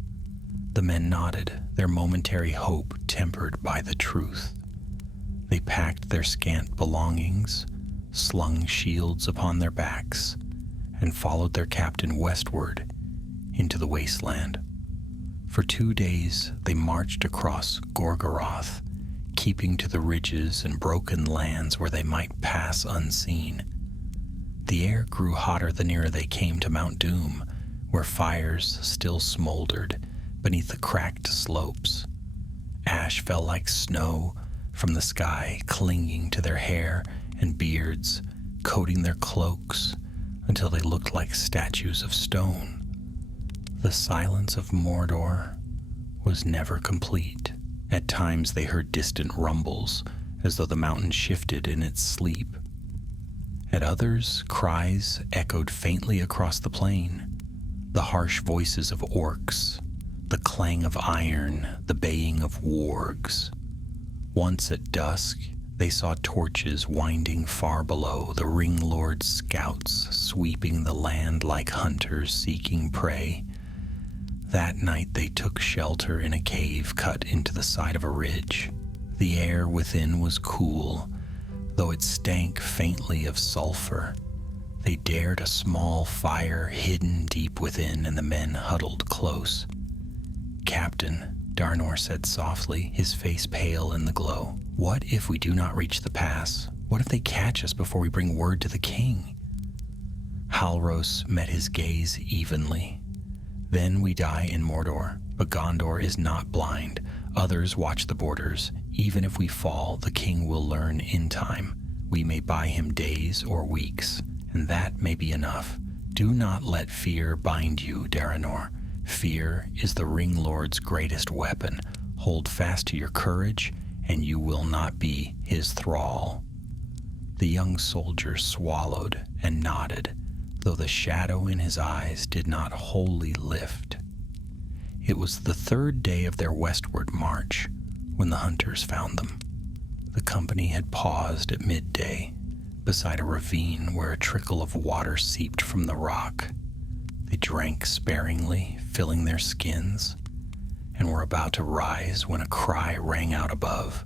The men nodded, their momentary hope tempered by the truth. They packed their scant belongings, slung shields upon their backs, and followed their captain westward into the wasteland. For 2 days they marched across Gorgoroth, keeping to the ridges and broken lands where they might pass unseen. The air grew hotter the nearer they came to Mount Doom, where fires still smoldered beneath the cracked slopes. Ash fell like snow from the sky, clinging to their hair and beards, coating their cloaks until they looked like statues of stone. The silence of Mordor was never complete. At times they heard distant rumbles, as though the mountain shifted in its sleep. At others, cries echoed faintly across the plain, the harsh voices of orcs, the clang of iron, the baying of wargs. Once at dusk, they saw torches winding far below, the Ring Lord's scouts sweeping the land like hunters seeking prey. That night they took shelter in a cave cut into the side of a ridge. The air within was cool, though it stank faintly of sulfur. They dared a small fire hidden deep within, and the men huddled close. "Captain," Darnor said softly, his face pale in the glow. What if we do not reach the pass? What if they catch us before we bring word to the king? Halros met his gaze evenly. Then we die in Mordor, but Gondor is not blind. Others watch the borders. Even if we fall, the king will learn in time. We may buy him days or weeks, and that may be enough. Do not let fear bind you, Daranor. Fear is the Ring Lord's greatest weapon. Hold fast to your courage, and you will not be his thrall. The young soldier swallowed and nodded, though the shadow in his eyes did not wholly lift. It was the third day of their westward march when the hunters found them. The company had paused at midday beside a ravine where a trickle of water seeped from the rock. They drank sparingly, filling their skins, and were about to rise when a cry rang out above.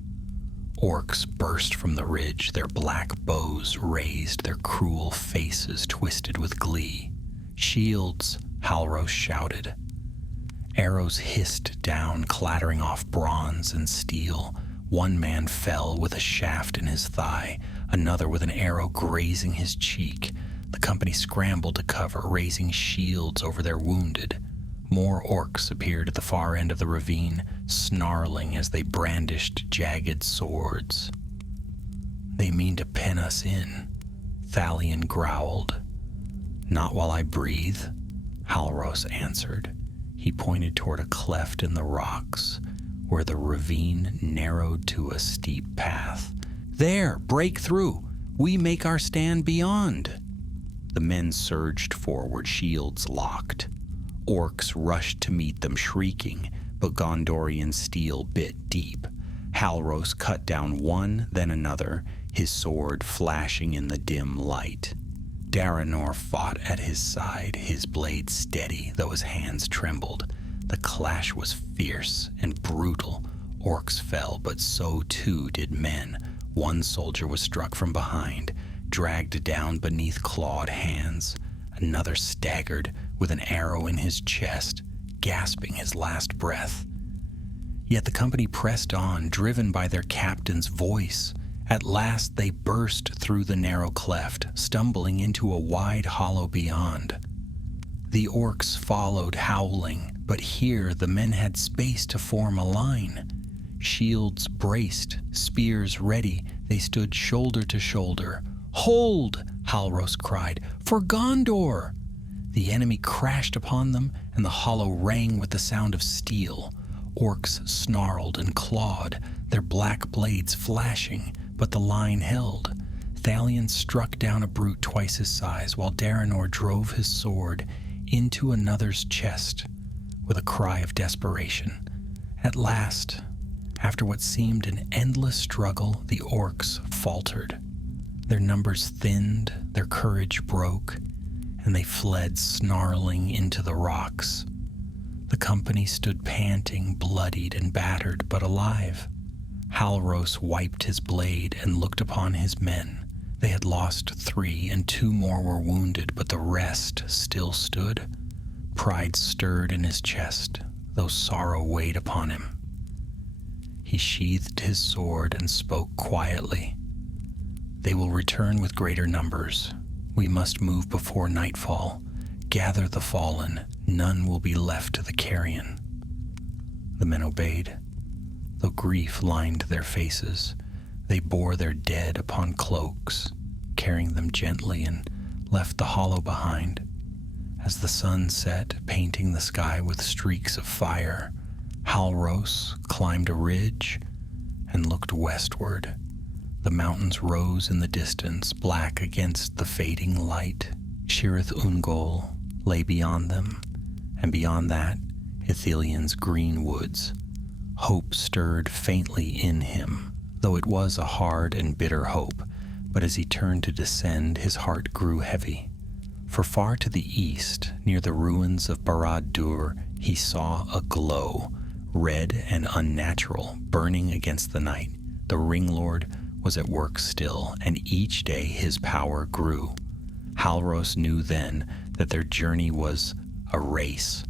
Orcs burst from the ridge, their black bows raised, their cruel faces twisted with glee. Shields, Halros shouted. Arrows hissed down, clattering off bronze and steel. One man fell with a shaft in his thigh, another with an arrow grazing his cheek. The company scrambled to cover, raising shields over their wounded. More orcs appeared at the far end of the ravine, snarling as they brandished jagged swords. They mean to pen us in, Thalion growled. Not while I breathe, Halros answered. He pointed toward a cleft in the rocks, where the ravine narrowed to a steep path. There, break through. We make our stand beyond. The men surged forward, shields locked. Orcs rushed to meet them, shrieking, but Gondorian steel bit deep. Halros cut down one, then another, his sword flashing in the dim light. Daranor fought at his side, his blade steady, though his hands trembled. The clash was fierce and brutal. Orcs fell, but so too did men. One soldier was struck from behind, dragged down beneath clawed hands. Another staggered with an arrow in his chest, gasping his last breath. Yet the company pressed on, driven by their captain's voice. At last they burst through the narrow cleft, stumbling into a wide hollow beyond. The orcs followed, howling, but here the men had space to form a line. Shields braced, spears ready, they stood shoulder to shoulder. "Hold!" Halros cried. "For Gondor!" The enemy crashed upon them, and the hollow rang with the sound of steel. Orcs snarled and clawed, their black blades flashing, but the line held. Thalion struck down a brute twice his size, while Daranor drove his sword into another's chest with a cry of desperation. At last, after what seemed an endless struggle, the orcs faltered. Their numbers thinned, their courage broke, and they fled snarling into the rocks. The company stood panting, bloodied and battered, but alive. Halros wiped his blade and looked upon his men. They had lost 3, and 2 more were wounded, but the rest still stood. Pride stirred in his chest, though sorrow weighed upon him. He sheathed his sword and spoke quietly. "They will return with greater numbers. We must move before nightfall. Gather the fallen. None will be left to the carrion." The men obeyed. Though grief lined their faces, they bore their dead upon cloaks, carrying them gently, and left the hollow behind. As the sun set, painting the sky with streaks of fire, Halros climbed a ridge and looked westward. The mountains rose in the distance, black against the fading light. Shirith Ungol lay beyond them, and beyond that, Ithelion's green woods. Hope stirred faintly in him, though it was a hard and bitter hope, but as he turned to descend, his heart grew heavy. For far to the east, near the ruins of Barad-dûr, he saw a glow, red and unnatural, burning against the night. The Ring Lord was at work still, and each day his power grew. Halros knew then that their journey was a race,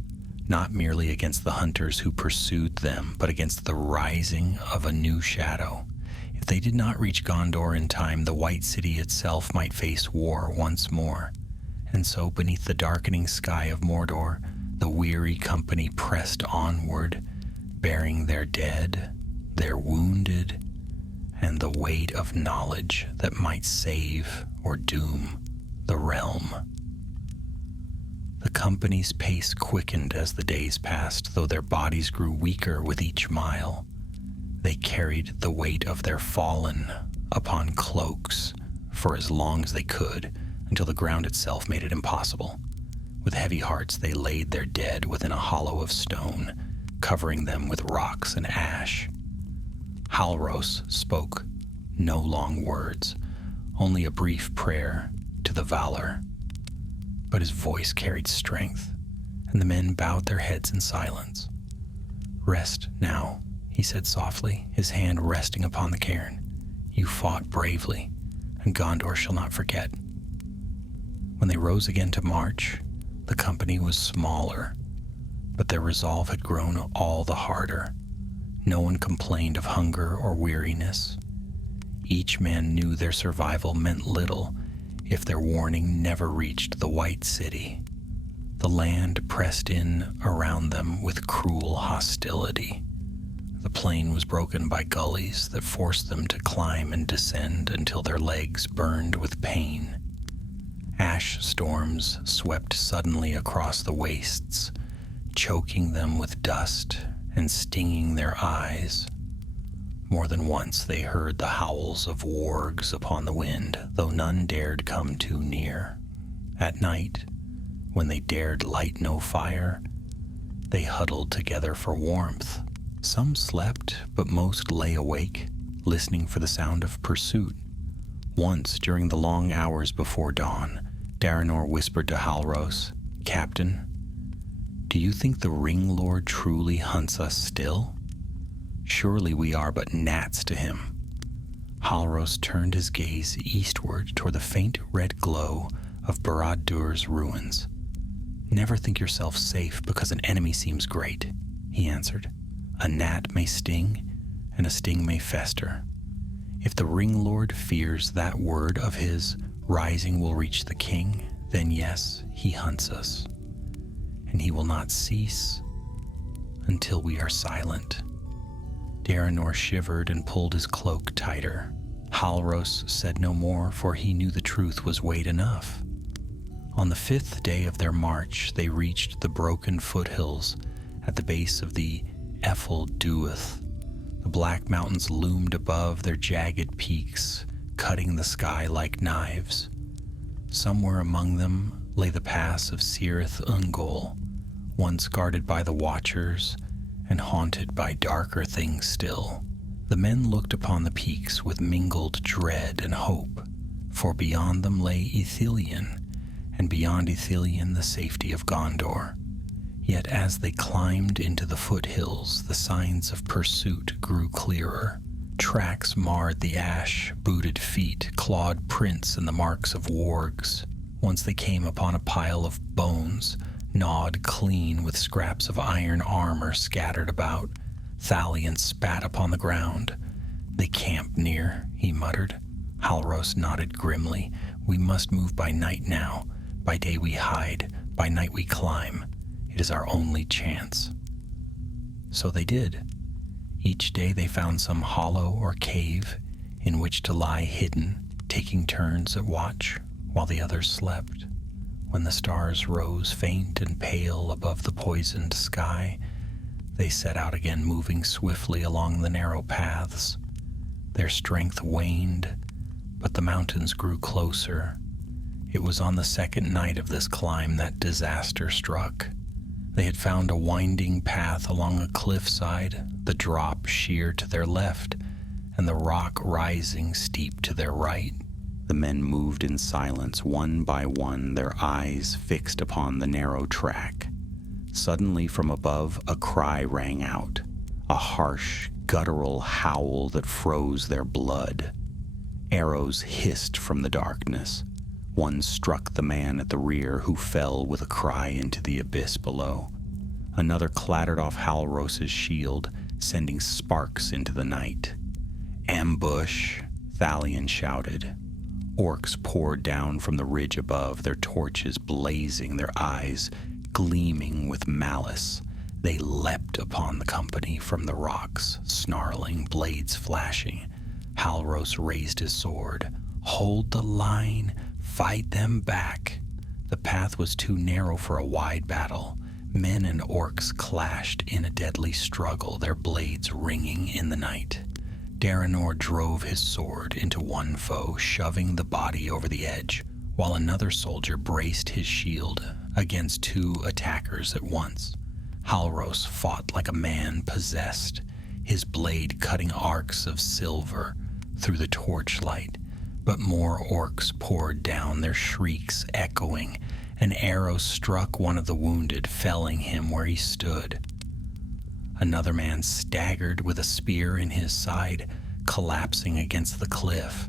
not merely against the hunters who pursued them, but against the rising of a new shadow. If they did not reach Gondor in time, the White City itself might face war once more. And so, beneath the darkening sky of Mordor, the weary company pressed onward, bearing their dead, their wounded, and the weight of knowledge that might save or doom the realm. The company's pace quickened as the days passed, though their bodies grew weaker with each mile. They carried the weight of their fallen upon cloaks for as long as they could, until the ground itself made it impossible. With heavy hearts they laid their dead within a hollow of stone, covering them with rocks and ash. Halros spoke no long words, only a brief prayer to the Valar. But his voice carried strength, and the men bowed their heads in silence. "Rest now," he said softly, his hand resting upon the cairn. "You fought bravely, and Gondor shall not forget." When they rose again to march, the company was smaller, but their resolve had grown all the harder. No one complained of hunger or weariness. Each man knew their survival meant little if their warning never reached the White City. The land pressed in around them with cruel hostility. The plain was broken by gullies that forced them to climb and descend until their legs burned with pain. Ash storms swept suddenly across the wastes, choking them with dust and stinging their eyes. More than once they heard the howls of wargs upon the wind, though none dared come too near. At night, when they dared light no fire, they huddled together for warmth. Some slept, but most lay awake, listening for the sound of pursuit. Once, during the long hours before dawn, Daranor whispered to Halros, "Captain, do you think the Ring Lord truly hunts us still? Surely we are but gnats to him." Halros turned his gaze eastward toward the faint red glow of Barad-dûr's ruins. "Never think yourself safe because an enemy seems great," he answered. "A gnat may sting, and a sting may fester. If the Ring Lord fears that word of his, rising will reach the king, then yes, he hunts us. And he will not cease until we are silent." Daranor shivered and pulled his cloak tighter. Halros said no more, for he knew the truth was weight enough. On the 5th day of their march, they reached the broken foothills at the base of the Ephel Duath. The black mountains loomed above their jagged peaks, cutting the sky like knives. Somewhere among them lay the pass of Cirith Ungol, once guarded by the Watchers and haunted by darker things still. The men looked upon the peaks with mingled dread and hope, for beyond them lay Ithilien, and beyond Ithilien the safety of Gondor. Yet as they climbed into the foothills, the signs of pursuit grew clearer. Tracks marred the ash, booted feet, clawed prints and the marks of wargs. Once they came upon a pile of bones, gnawed clean with scraps of iron armor scattered about. Thalion spat upon the ground. "They camp near," he muttered. Halros nodded grimly. "We must move by night now. By day we hide, by night we climb. It is our only chance." So they did. Each day they found some hollow or cave in which to lie hidden, taking turns at watch while the others slept. When the stars rose faint and pale above the poisoned sky, they set out again, moving swiftly along the narrow paths. Their strength waned, but the mountains grew closer. It was on the 2nd night of this climb that disaster struck. They had found a winding path along a cliffside, the drop sheer to their left, and the rock rising steep to their right. The men moved in silence, one by one, their eyes fixed upon the narrow track. Suddenly from above a cry rang out, a harsh, guttural howl that froze their blood. Arrows hissed from the darkness. One struck the man at the rear, who fell with a cry into the abyss below. Another clattered off Halros's shield, sending sparks into the night. "Ambush!" Thalion shouted. Orcs poured down from the ridge above, their torches blazing, their eyes gleaming with malice. They leapt upon the company from the rocks, snarling, blades flashing. Halros raised his sword. "Hold the line! Fight them back!" The path was too narrow for a wide battle. Men and orcs clashed in a deadly struggle, their blades ringing in the night. Daranor drove his sword into one foe, shoving the body over the edge, while another soldier braced his shield against two attackers at once. Halros fought like a man possessed, his blade cutting arcs of silver through the torchlight. But more orcs poured down, their shrieks echoing. An arrow struck one of the wounded, felling him where he stood. Another man staggered with a spear in his side, collapsing against the cliff.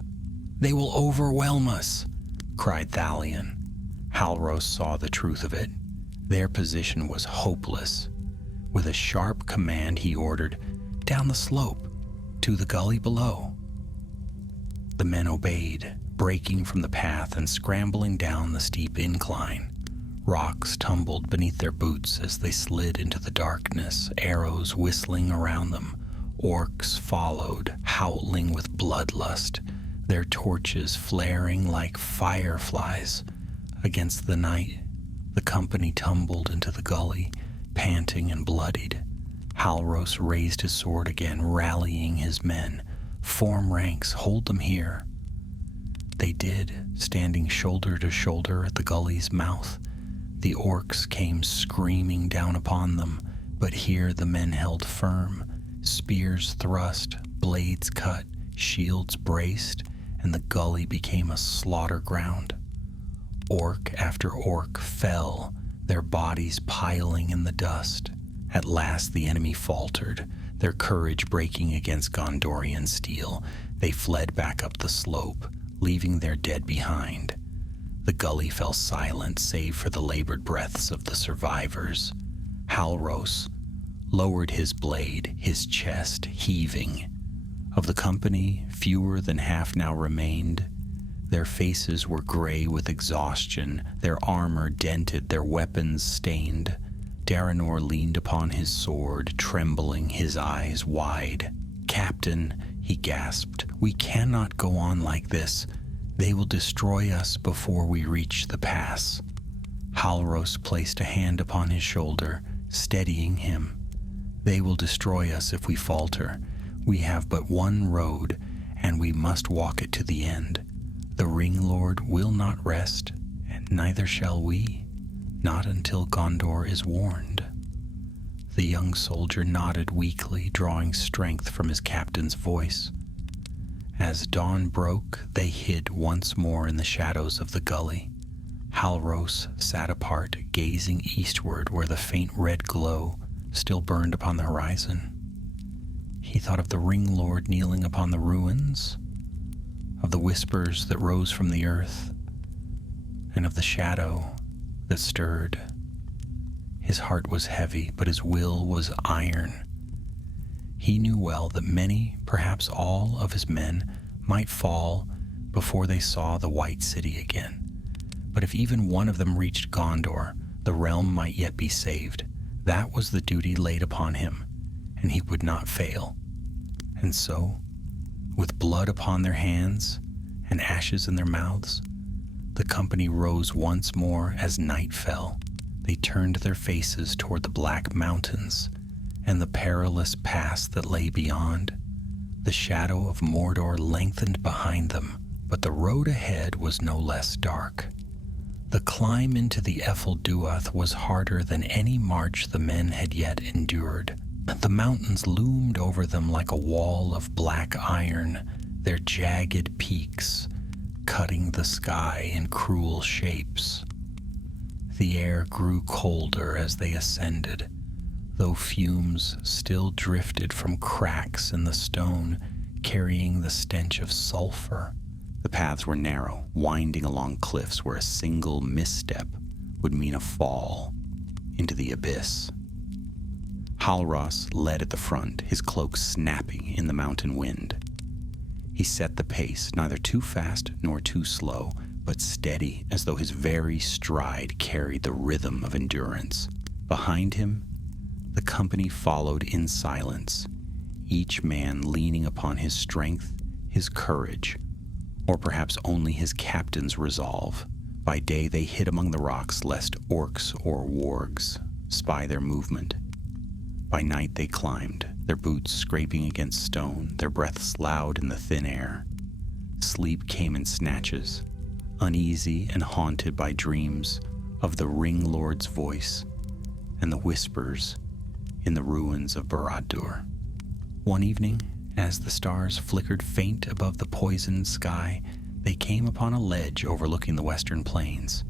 "They will overwhelm us!" cried Thalion. Halros saw the truth of it. Their position was hopeless. With a sharp command, he ordered, "Down the slope, to the gully below." The men obeyed, breaking from the path and scrambling down the steep incline. Rocks tumbled beneath their boots as they slid into the darkness, arrows whistling around them. Orcs followed, howling with bloodlust, their torches flaring like fireflies. Against the night, the company tumbled into the gully, panting and bloodied. Halros raised his sword again, rallying his men. "Form ranks, hold them here." They did, standing shoulder to shoulder at the gully's mouth. The orcs came screaming down upon them, but here the men held firm. Spears thrust, blades cut, shields braced, and the gully became a slaughter ground. Orc after orc fell, their bodies piling in the dust. At last the enemy faltered, their courage breaking against Gondorian steel. They fled back up the slope, leaving their dead behind. The gully fell silent save for the labored breaths of the survivors. Halros lowered his blade, his chest heaving. Of the company, fewer than half now remained. Their faces were gray with exhaustion, their armor dented, their weapons stained. Daranor leaned upon his sword, trembling, his eyes wide. "Captain," he gasped, "we cannot go on like this. They will destroy us before we reach the pass." Halros placed a hand upon his shoulder, steadying him. "They will destroy us if we falter. We have but one road, and we must walk it to the end. The Ring Lord will not rest, and neither shall we, not until Gondor is warned." The young soldier nodded weakly, drawing strength from his captain's voice. As dawn broke, they hid once more in the shadows of the gully. Halros sat apart, gazing eastward where the faint red glow still burned upon the horizon. He thought of the Ring Lord kneeling upon the ruins, of the whispers that rose from the earth, and of the shadow that stirred. His heart was heavy, but his will was iron. He knew well that many, perhaps all, of his men might fall before they saw the White City again. But if even one of them reached Gondor, the realm might yet be saved. That was the duty laid upon him, and he would not fail. And so, with blood upon their hands and ashes in their mouths, the company rose once more as night fell. They turned their faces toward the black mountains and the perilous pass that lay beyond. The shadow of Mordor lengthened behind them, but the road ahead was no less dark. The climb into the Efelduath was harder than any march the men had yet endured. The mountains loomed over them like a wall of black iron, their jagged peaks cutting the sky in cruel shapes. The air grew colder as they ascended, though fumes still drifted from cracks in the stone, carrying the stench of sulfur. The paths were narrow, winding along cliffs where a single misstep would mean a fall into the abyss. Halros led at the front, his cloak snapping in the mountain wind. He set the pace, neither too fast nor too slow, but steady, as though his very stride carried the rhythm of endurance. Behind him, the company followed in silence, each man leaning upon his strength, his courage, or perhaps only his captain's resolve. By day they hid among the rocks lest orcs or wargs spy their movement. By night they climbed, their boots scraping against stone, their breaths loud in the thin air. Sleep came in snatches, uneasy and haunted by dreams of the Ring Lord's voice and the whispers in the ruins of Barad-dûr. One evening, as the stars flickered faint above the poisoned sky, they came upon a ledge overlooking the western plains.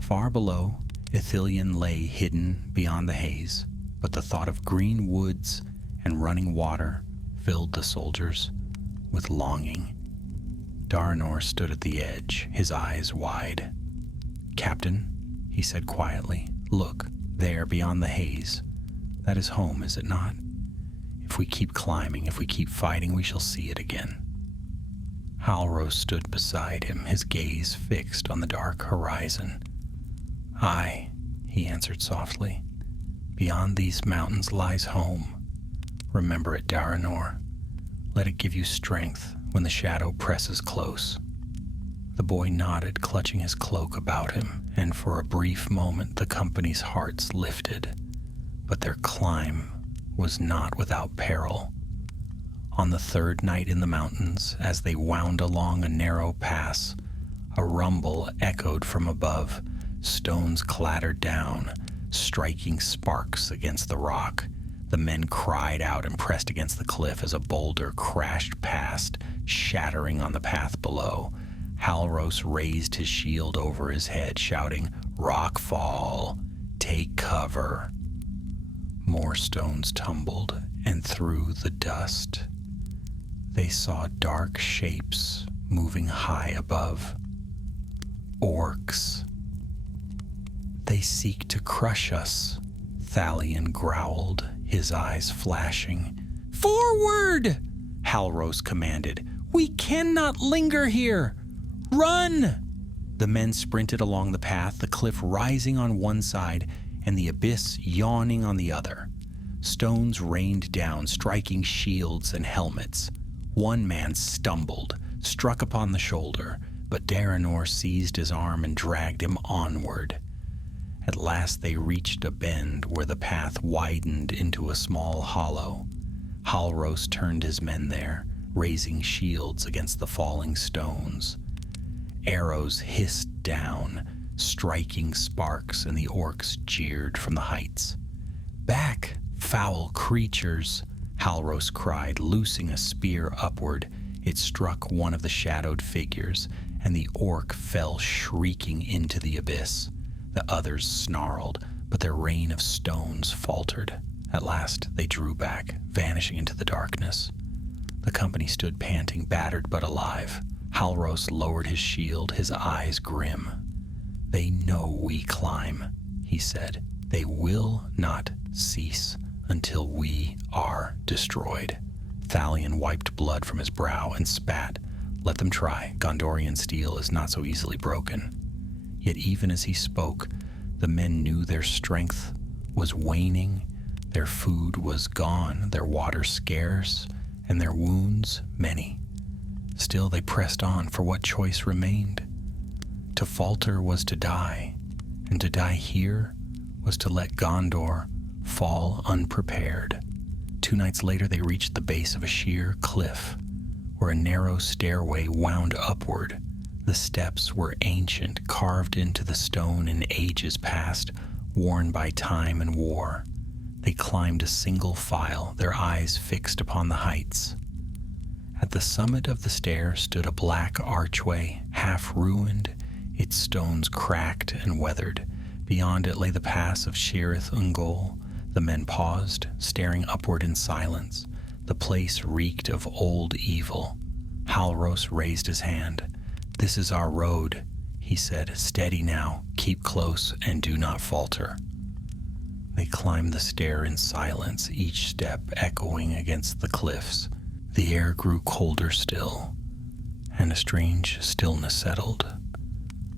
Far below, Ithilien lay hidden beyond the haze, but the thought of green woods and running water filled the soldiers with longing. Daranor stood at the edge, his eyes wide. "Captain," he said quietly, "look, there beyond the haze. That is home, is it not? If we keep climbing, if we keep fighting, we shall see it again." Halros stood beside him, his gaze fixed on the dark horizon. "Aye," he answered softly. "Beyond these mountains lies home. Remember it, Daranor. Let it give you strength when the shadow presses close." The boy nodded, clutching his cloak about him, and for a brief moment the company's hearts lifted. But their climb was not without peril. On the third night in the mountains, as they wound along a narrow pass, a rumble echoed from above. Stones clattered down, striking sparks against the rock. The men cried out and pressed against the cliff as a boulder crashed past, shattering on the path below. Halros raised his shield over his head, shouting, "Rock fall! Take cover!" More stones tumbled, and through the dust, they saw dark shapes moving high above. Orcs. "They seek to crush us," Thalion growled, his eyes flashing. "Forward!" Halros commanded. "We cannot linger here! Run!" The men sprinted along the path, the cliff rising on one side and the abyss yawning on the other. Stones rained down, striking shields and helmets. One man stumbled, struck upon the shoulder, but Daranor seized his arm and dragged him onward. At last they reached a bend where the path widened into a small hollow. Halros turned his men there, raising shields against the falling stones. Arrows hissed down, striking sparks, and the orcs jeered from the heights. "Back, foul creatures!" Halros cried, loosing a spear upward. It struck one of the shadowed figures, and the orc fell shrieking into the abyss. The others snarled, but their rain of stones faltered. At last they drew back, vanishing into the darkness. The company stood panting, battered but alive. Halros lowered his shield, his eyes grim. "They know we climb," he said. "They will not cease until we are destroyed." Thalion wiped blood from his brow and spat. "Let them try. Gondorian steel is not so easily broken." Yet even as he spoke, the men knew their strength was waning, their food was gone, their water scarce, and their wounds many. Still they pressed on, for what choice remained? To falter was to die, and to die here was to let Gondor fall unprepared. 2 nights later they reached the base of a sheer cliff, where a narrow stairway wound upward. The steps were ancient, carved into the stone in ages past, worn by time and war. They climbed a single file, their eyes fixed upon the heights. At the summit of the stair stood a black archway, half ruined, its stones cracked and weathered. Beyond it lay the pass of Shirith Ungol. The men paused, staring upward in silence. The place reeked of old evil. Halros raised his hand. "This is our road," he said. "Steady now, keep close, and do not falter." They climbed the stair in silence, each step echoing against the cliffs. The air grew colder still, and a strange stillness settled,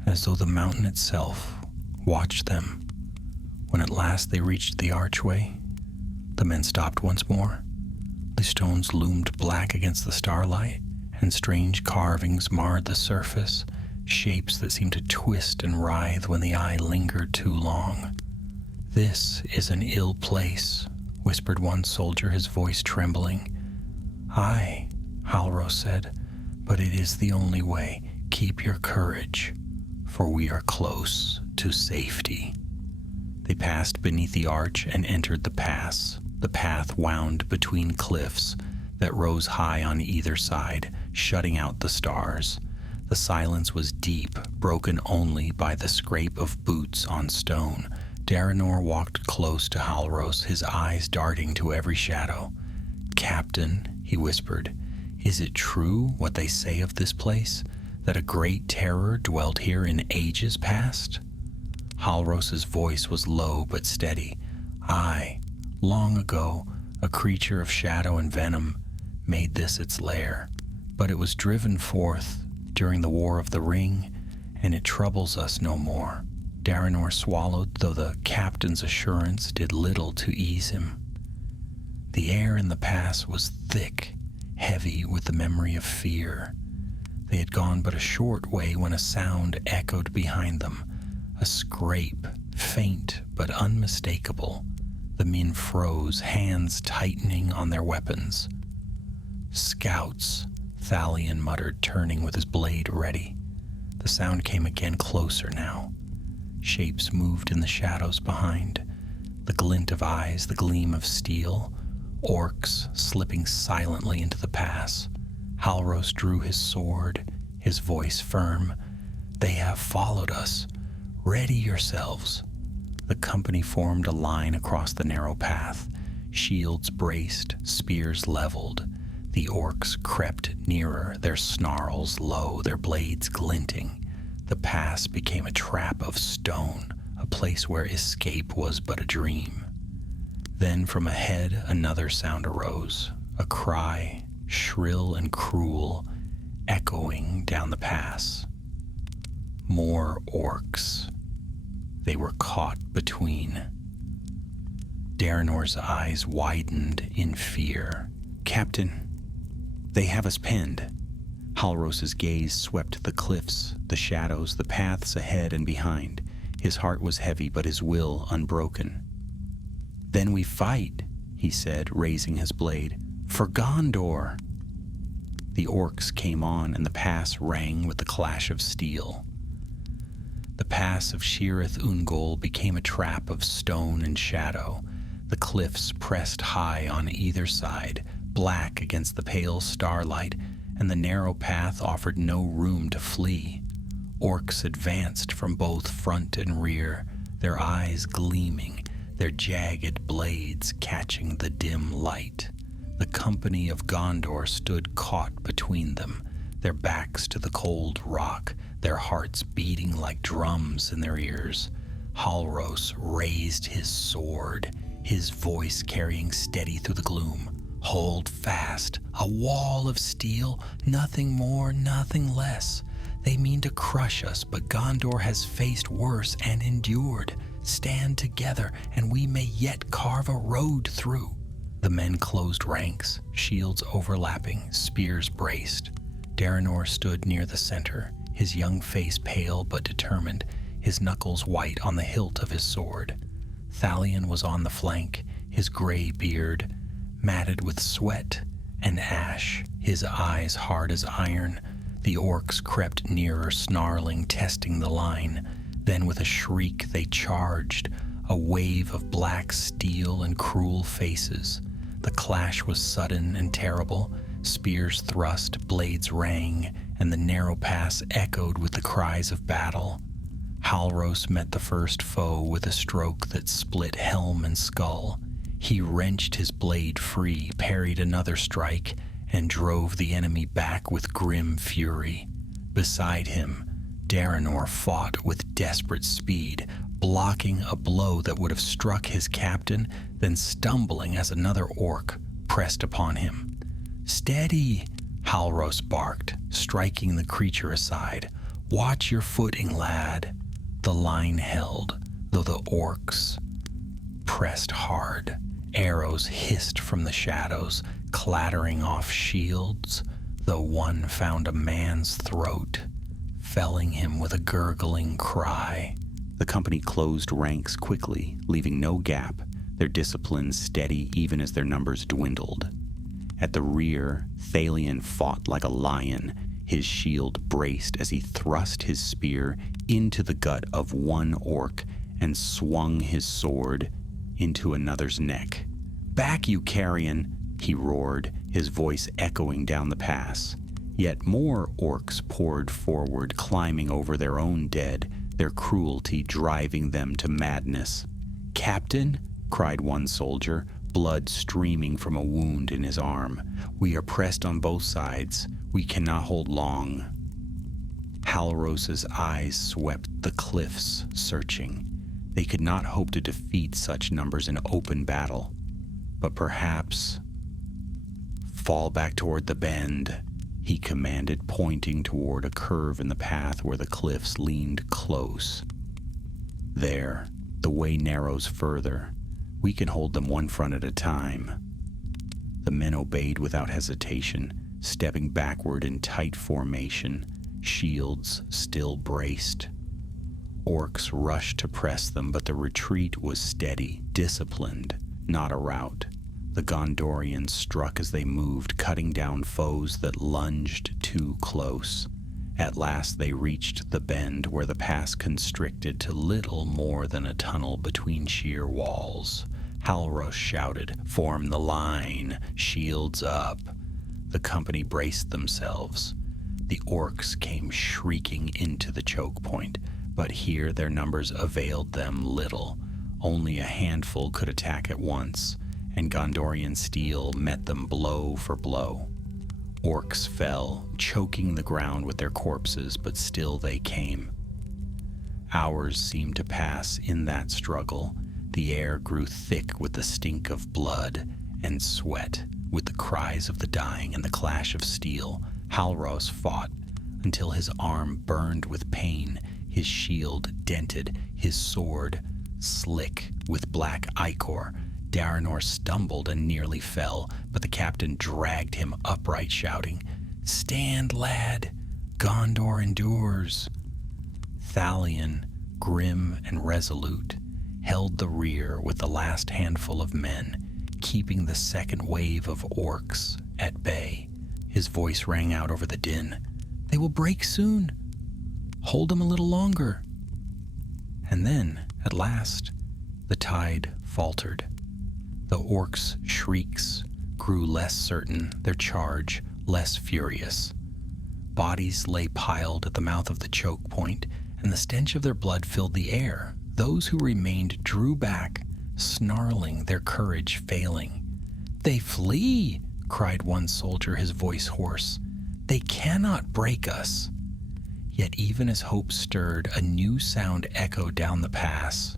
as though the mountain itself watched them. When at last they reached the archway, the men stopped once more. The stones loomed black against the starlight, and strange carvings marred the surface, shapes that seemed to twist and writhe when the eye lingered too long. "This is an ill place," whispered one soldier, his voice trembling. "Aye," Halros said, "but it is the only way. Keep your courage, for we are close to safety." They passed beneath the arch and entered the pass. The path wound between cliffs that rose high on either side, shutting out the stars. The silence was deep, broken only by the scrape of boots on stone. Daranor walked close to Halros, his eyes darting to every shadow. "Captain," he whispered, "is it true what they say of this place, that a great terror dwelt here in ages past?" Halros's voice was low but steady. "Aye, long ago, a creature of shadow and venom made this its lair, but it was driven forth during the War of the Ring, and it troubles us no more." Daranor swallowed, though the captain's assurance did little to ease him. The air in the pass was thick, heavy with the memory of fear. They had gone but a short way when a sound echoed behind them, a scrape, faint but unmistakable. The men froze, hands tightening on their weapons. "Scouts," Thalion muttered, turning with his blade ready. The sound came again, closer now. Shapes moved in the shadows behind, the glint of eyes, the gleam of steel, orcs slipping silently into the pass. Halros drew his sword, his voice firm. "They have followed us. Ready yourselves." The company formed a line across the narrow path, shields braced, spears leveled. The orcs crept nearer, their snarls low, their blades glinting. The pass became a trap of stone, a place where escape was but a dream. Then from ahead another sound arose, a cry, shrill and cruel, echoing down the pass. More orcs. They were caught between. Daranor's eyes widened in fear. "Captain, they have us pinned." Halros's gaze swept the cliffs, the shadows, the paths ahead and behind. His heart was heavy, but his will unbroken. "Then we fight," he said, raising his blade. "For Gondor." The orcs came on, and the pass rang with the clash of steel. The pass of Shirith Ungol became a trap of stone and shadow. The cliffs pressed high on either side, black against the pale starlight, and the narrow path offered no room to flee. Orcs advanced from both front and rear, their eyes gleaming, their jagged blades catching the dim light. The company of Gondor stood caught between them, their backs to the cold rock, their hearts beating like drums in their ears. Halros raised his sword, his voice carrying steady through the gloom. "Hold fast, a wall of steel, nothing more, nothing less. They mean to crush us, but Gondor has faced worse and endured. Stand together, and we may yet carve a road through." The men closed ranks, shields overlapping, spears braced. Daranor stood near the center, his young face pale but determined, his knuckles white on the hilt of his sword. Thalion was on the flank, his gray beard matted with sweat and ash, his eyes hard as iron. The orcs crept nearer, snarling, testing the line. Then with a shriek they charged, a wave of black steel and cruel faces. The clash was sudden and terrible. Spears thrust, blades rang, and the narrow pass echoed with the cries of battle. Halros met the first foe with a stroke that split helm and skull. He wrenched his blade free, parried another strike, and drove the enemy back with grim fury. Beside him, Daranor fought with desperate speed, blocking a blow that would have struck his captain, then stumbling as another orc pressed upon him. "Steady!" Halros barked, striking the creature aside. "Watch your footing, lad." The line held, though the orcs pressed hard. Arrows hissed from the shadows, clattering off shields, though one found a man's throat, felling him with a gurgling cry. The company closed ranks quickly, leaving no gap, their discipline steady even as their numbers dwindled. At the rear, Thalion fought like a lion, his shield braced as he thrust his spear into the gut of one orc and swung his sword into another's neck. "Back, you carrion!" he roared, his voice echoing down the pass. Yet more orcs poured forward, climbing over their own dead, their cruelty driving them to madness. "Captain," cried one soldier, blood streaming from a wound in his arm, "we are pressed on both sides. We cannot hold long." Halros's eyes swept the cliffs, searching. They could not hope to defeat such numbers in open battle, but perhaps... "Fall back toward the bend," he commanded, pointing toward a curve in the path where the cliffs leaned close. "There, the way narrows further. We can hold them one front at a time." The men obeyed without hesitation, stepping backward in tight formation, shields still braced. Orcs rushed to press them, but the retreat was steady, disciplined, not a rout. The Gondorians struck as they moved, cutting down foes that lunged too close. At last they reached the bend where the pass constricted to little more than a tunnel between sheer walls. Halros shouted, "Form the line, shields up." The company braced themselves. The orcs came shrieking into the choke point, but here their numbers availed them little. Only a handful could attack at once, and Gondorian steel met them blow for blow. Orcs fell, choking the ground with their corpses, but still they came. Hours seemed to pass in that struggle. The air grew thick with the stink of blood and sweat, with the cries of the dying and the clash of steel. Halros fought until his arm burned with pain, his shield dented, his sword slick with black ichor. Daranor stumbled and nearly fell, but the captain dragged him upright, shouting, "Stand, lad! Gondor endures." Thalion, grim and resolute, held the rear with the last handful of men, keeping the second wave of orcs at bay. His voice rang out over the din. "They will break soon. Hold them a little longer." And then, at last, the tide faltered. The orcs' shrieks grew less certain, their charge less furious. Bodies lay piled at the mouth of the choke point, and the stench of their blood filled the air. Those who remained drew back, snarling, their courage failing. "They flee!" cried one soldier, his voice hoarse. "They cannot break us." Yet even as hope stirred, a new sound echoed down the pass.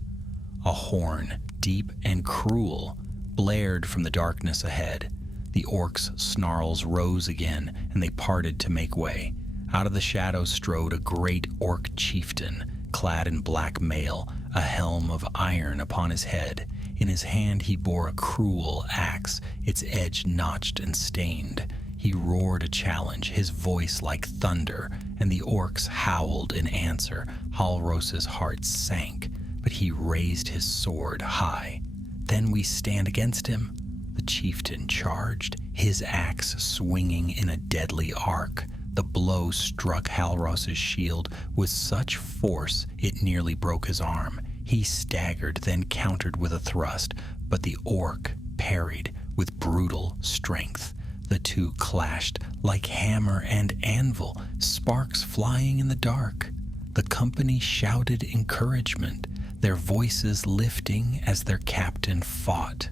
A horn, deep and cruel, blared from the darkness ahead. The orcs' snarls rose again, and they parted to make way. Out of the shadows strode a great orc chieftain, clad in black mail, a helm of iron upon his head. In his hand he bore a cruel axe, its edge notched and stained. He roared a challenge, his voice like thunder, and the orcs howled in answer. Halros's heart sank, but he raised his sword high. "Then we stand against him," the chieftain charged, his axe swinging in a deadly arc. The blow struck Halros's shield with such force it nearly broke his arm. He staggered, then countered with a thrust, but the orc parried with brutal strength. The two clashed like hammer and anvil, sparks flying in the dark. The company shouted encouragement, their voices lifting as their captain fought.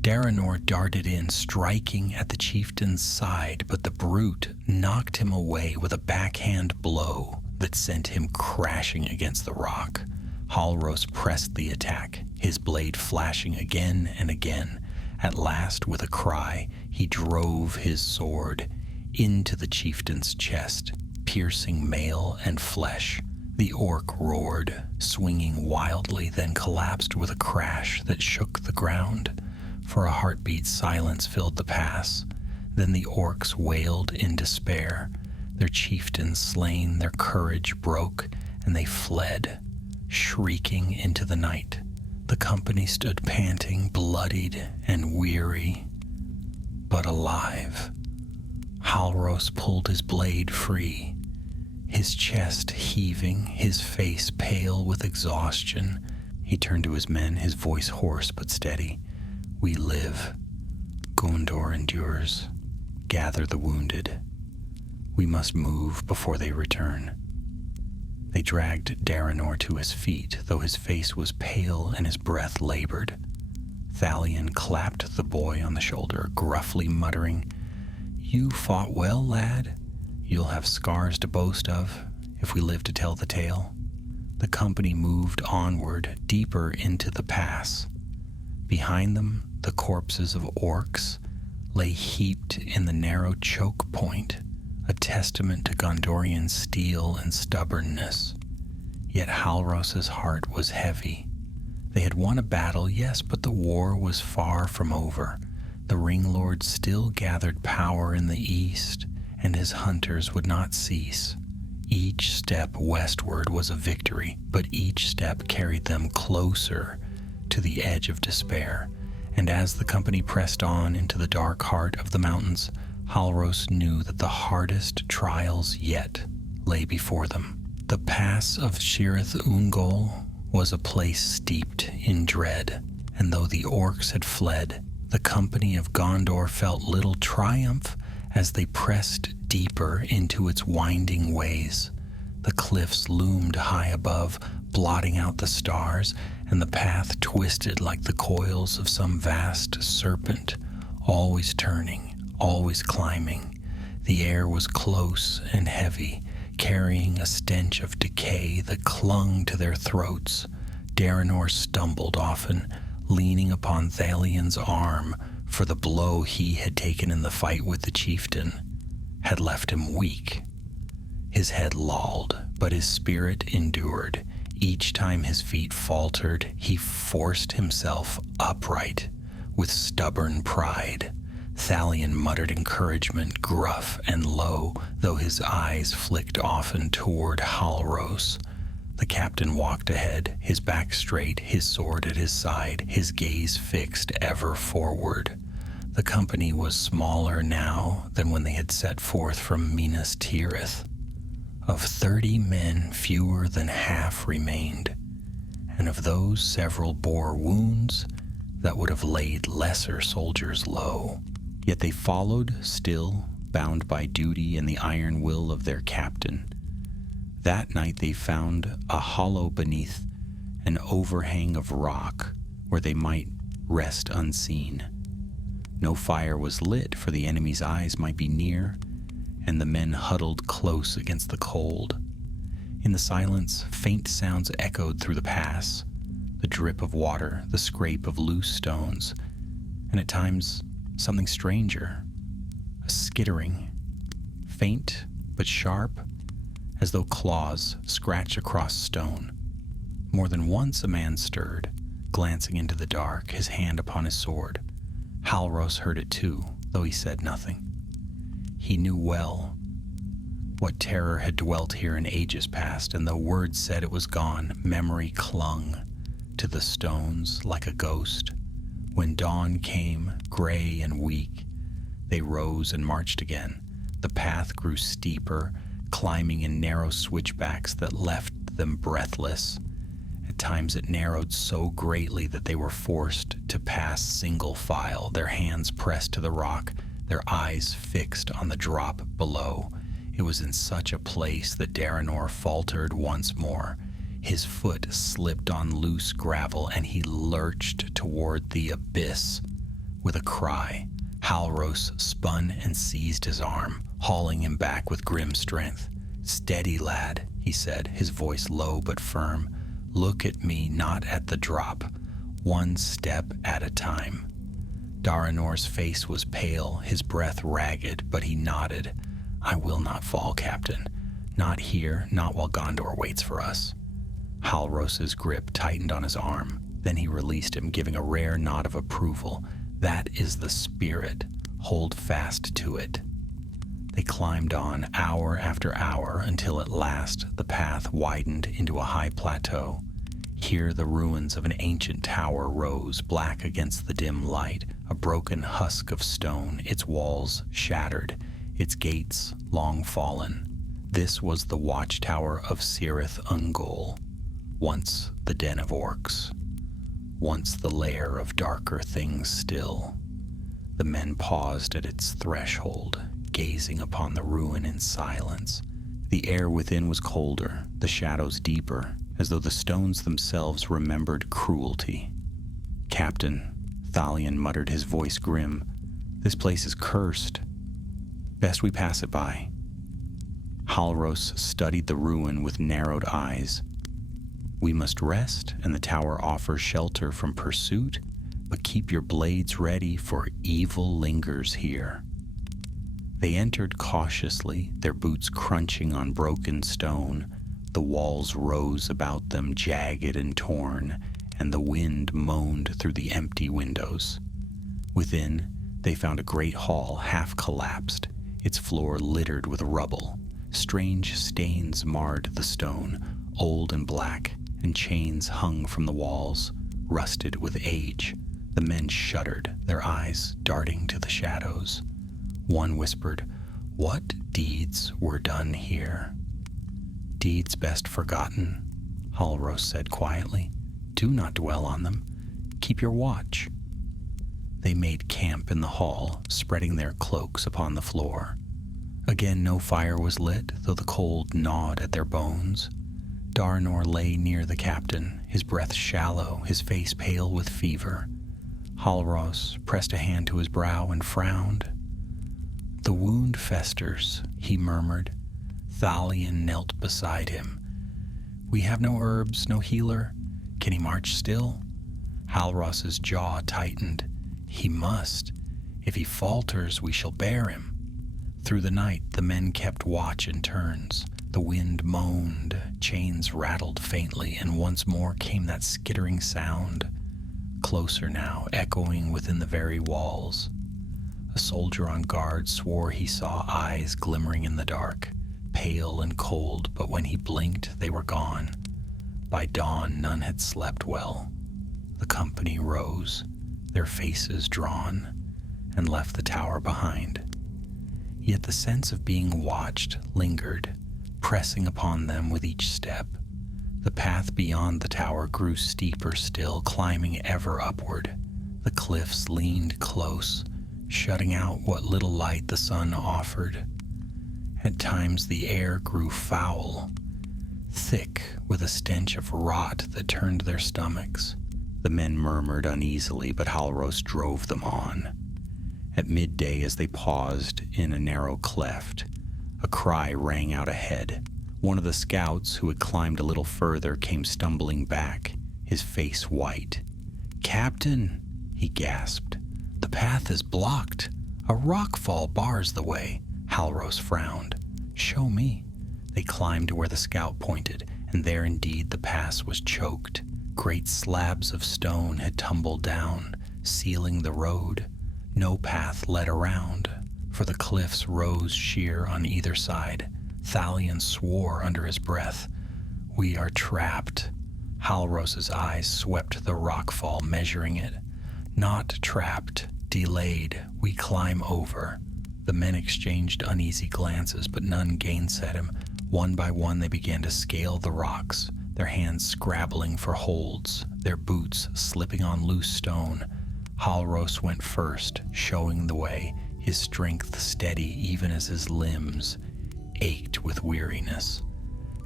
Daranor darted in, striking at the chieftain's side, but the brute knocked him away with a backhand blow that sent him crashing against the rock. Halros pressed the attack, his blade flashing again and again. At last, with a cry, he drove his sword into the chieftain's chest, piercing mail and flesh. The orc roared, swinging wildly, then collapsed with a crash that shook the ground. For a heartbeat, silence filled the pass. Then the orcs wailed in despair. Their chieftain slain, their courage broke, and they fled, shrieking into the night. The company stood panting, bloodied and weary, but alive. Halros pulled his blade free, his chest heaving, his face pale with exhaustion. He turned to his men, his voice hoarse but steady. "We live. Gondor endures. Gather the wounded. We must move before they return." They dragged Daranor to his feet, though his face was pale and his breath labored. Thalion clapped the boy on the shoulder, gruffly muttering, "You fought well, lad. You'll have scars to boast of if we live to tell the tale." The company moved onward, deeper into the pass. Behind them, the corpses of orcs lay heaped in the narrow choke point, a testament to Gondorian steel and stubbornness. Yet Halros's heart was heavy. They had won a battle, yes, but the war was far from over. The Ring Lord still gathered power in the east, and his hunters would not cease. Each step westward was a victory, but each step carried them closer to the edge of despair. And as the company pressed on into the dark heart of the mountains, Halros knew that the hardest trials yet lay before them. The pass of Shirith Ungol was a place steeped in dread, and though the orcs had fled, the company of Gondor felt little triumph as they pressed deeper into its winding ways. The cliffs loomed high above, blotting out the stars, and the path twisted like the coils of some vast serpent, always turning, always climbing. The air was close and heavy, carrying a stench of decay that clung to their throats. Daranor stumbled often, leaning upon Thalion's arm, for the blow he had taken in the fight with the chieftain had left him weak. His head lolled, but his spirit endured. Each time his feet faltered, he forced himself upright with stubborn pride. Thalion muttered encouragement, gruff and low, though his eyes flicked often toward Halros. The captain walked ahead, his back straight, his sword at his side, his gaze fixed ever forward. The company was smaller now than when they had set forth from Minas Tirith. Of 30 men, fewer than half remained, and of those several bore wounds that would have laid lesser soldiers low. Yet they followed still, bound by duty and the iron will of their captain. That night they found a hollow beneath an overhang of rock where they might rest unseen. No fire was lit, for the enemy's eyes might be near, and the men huddled close against the cold. In the silence, faint sounds echoed through the pass, the drip of water, the scrape of loose stones, and at times something stranger, a skittering, faint but sharp, as though claws scratched across stone. More than once a man stirred, glancing into the dark, his hand upon his sword. Halros heard it too, though he said nothing. He knew well what terror had dwelt here in ages past, and though words said it was gone, memory clung to the stones like a ghost. When dawn came, gray and weak, they rose and marched again. The path grew steeper, climbing in narrow switchbacks that left them breathless. At times it narrowed so greatly that they were forced to pass single file, their hands pressed to the rock, their eyes fixed on the drop below. It was in such a place that Daranor faltered once more. His foot slipped on loose gravel, and he lurched toward the abyss. With a cry, Halros spun and seized his arm, hauling him back with grim strength. "Steady, lad," he said, his voice low but firm. Look at me, not at the drop, one step at a time. Daranor's face was pale, his breath ragged, but he nodded. I will not fall, Captain. Not here, not while Gondor waits for us. Halros's grip tightened on his arm. Then he released him, giving a rare nod of approval. That is the spirit. Hold fast to it. They climbed on hour after hour until at last the path widened into a high plateau. Here the ruins of an ancient tower rose, black against the dim light, a broken husk of stone, its walls shattered, its gates long fallen. This was the watchtower of Cirith Ungol, once the den of orcs, once the lair of darker things still. The men paused at its threshold, gazing upon the ruin in silence. The air within was colder, the shadows deeper, as though the stones themselves remembered cruelty. Captain, Thalion muttered, his voice grim, this place is cursed. Best we pass it by. Halros studied the ruin with narrowed eyes. We must rest, and the tower offers shelter from pursuit, but keep your blades ready, for evil lingers here. They entered cautiously, their boots crunching on broken stone. The walls rose about them, jagged and torn, and the wind moaned through the empty windows. Within, they found a great hall half collapsed, its floor littered with rubble. Strange stains marred the stone, old and black, and chains hung from the walls, rusted with age. The men shuddered, their eyes darting to the shadows. One whispered, "What deeds were done here?" "Deeds best forgotten," Halros said quietly. "Do not dwell on them. Keep your watch." They made camp in the hall, spreading their cloaks upon the floor. Again no fire was lit, though the cold gnawed at their bones. Daranor lay near the captain, his breath shallow, his face pale with fever. Halros pressed a hand to his brow and frowned. "The wound festers," he murmured. Thalion knelt beside him. "We have no herbs, no healer. Can he march still?" Halros's jaw tightened. "He must. If he falters, we shall bear him." Through the night, the men kept watch in turns. The wind moaned, chains rattled faintly, and once more came that skittering sound. Closer now, echoing within the very walls. A soldier on guard swore he saw eyes glimmering in the dark, pale and cold, but when he blinked, they were gone. By dawn, none had slept well. The company rose, their faces drawn, and left the tower behind. Yet the sense of being watched lingered, pressing upon them with each step. The path beyond the tower grew steeper still, climbing ever upward. The cliffs leaned close, shutting out what little light the sun offered. At times the air grew foul, thick with a stench of rot that turned their stomachs. The men murmured uneasily, but Halros drove them on. At midday, as they paused in a narrow cleft, a cry rang out ahead. One of the scouts, who had climbed a little further, came stumbling back, his face white. "Captain," he gasped, "the path is blocked. A rockfall bars the way." Halros frowned. "Show me." They climbed to where the scout pointed, and there indeed the pass was choked. Great slabs of stone had tumbled down, sealing the road. No path led around, for the cliffs rose sheer on either side. Thalion swore under his breath. "We are trapped." Halros's eyes swept the rockfall, measuring it. "Not trapped, delayed. We climb over." The men exchanged uneasy glances, but none gainsaid him. One by one they began to scale the rocks, their hands scrabbling for holds, their boots slipping on loose stone. Halros went first, showing the way, his strength steady even as his limbs ached with weariness.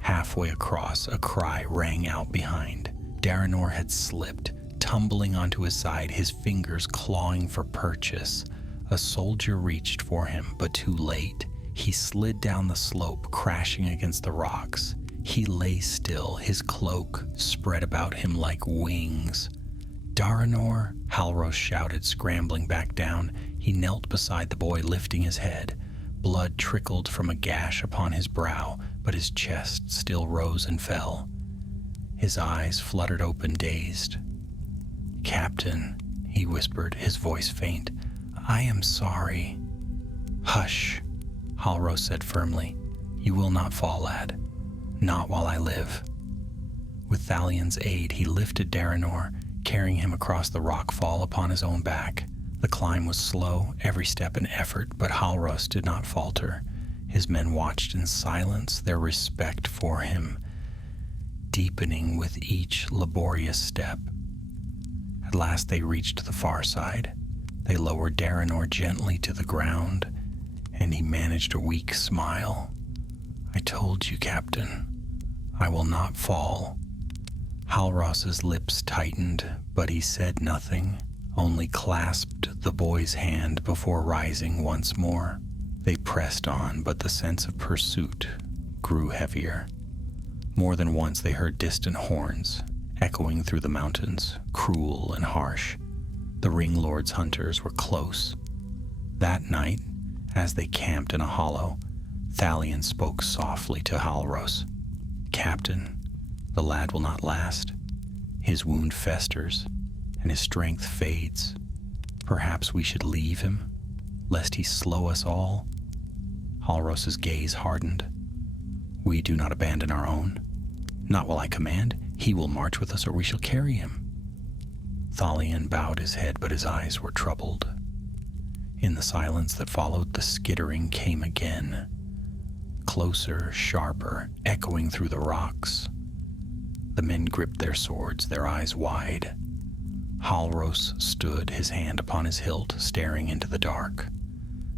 Halfway across, a cry rang out behind. Daranor had slipped, tumbling onto his side, his fingers clawing for purchase. A soldier reached for him, but too late. He slid down the slope, crashing against the rocks. He lay still, his cloak spread about him like wings. "Daranor," Halros shouted, scrambling back down. He knelt beside the boy, lifting his head. Blood trickled from a gash upon his brow, but his chest still rose and fell. His eyes fluttered open, dazed. "Captain," he whispered, his voice faint, "I am sorry." "Hush," Halros said firmly. "You will not fall, lad. Not while I live." With Thalion's aid, he lifted Daranor, carrying him across the rock fall upon his own back. The climb was slow, every step an effort, but Halros did not falter. His men watched in silence, their respect for him deepening with each laborious step. At last they reached the far side. They lowered Daranor gently to the ground, and he managed a weak smile. "I told you, Captain, I will not fall." Halros's lips tightened, but he said nothing, only clasped the boy's hand before rising once more. They pressed on, but the sense of pursuit grew heavier. More than once they heard distant horns, echoing through the mountains, cruel and harsh. The Ring Lord's hunters were close. That night, as they camped in a hollow, Thalion spoke softly to Halros. "Captain, the lad will not last. His wound festers, and his strength fades. Perhaps we should leave him, lest he slow us all." Halros's gaze hardened. "We do not abandon our own. Not while I command. He will march with us, or we shall carry him." Thalion bowed his head, but his eyes were troubled. In the silence that followed, the skittering came again. Closer, sharper, echoing through the rocks. The men gripped their swords, their eyes wide. Halros stood, his hand upon his hilt, staring into the dark.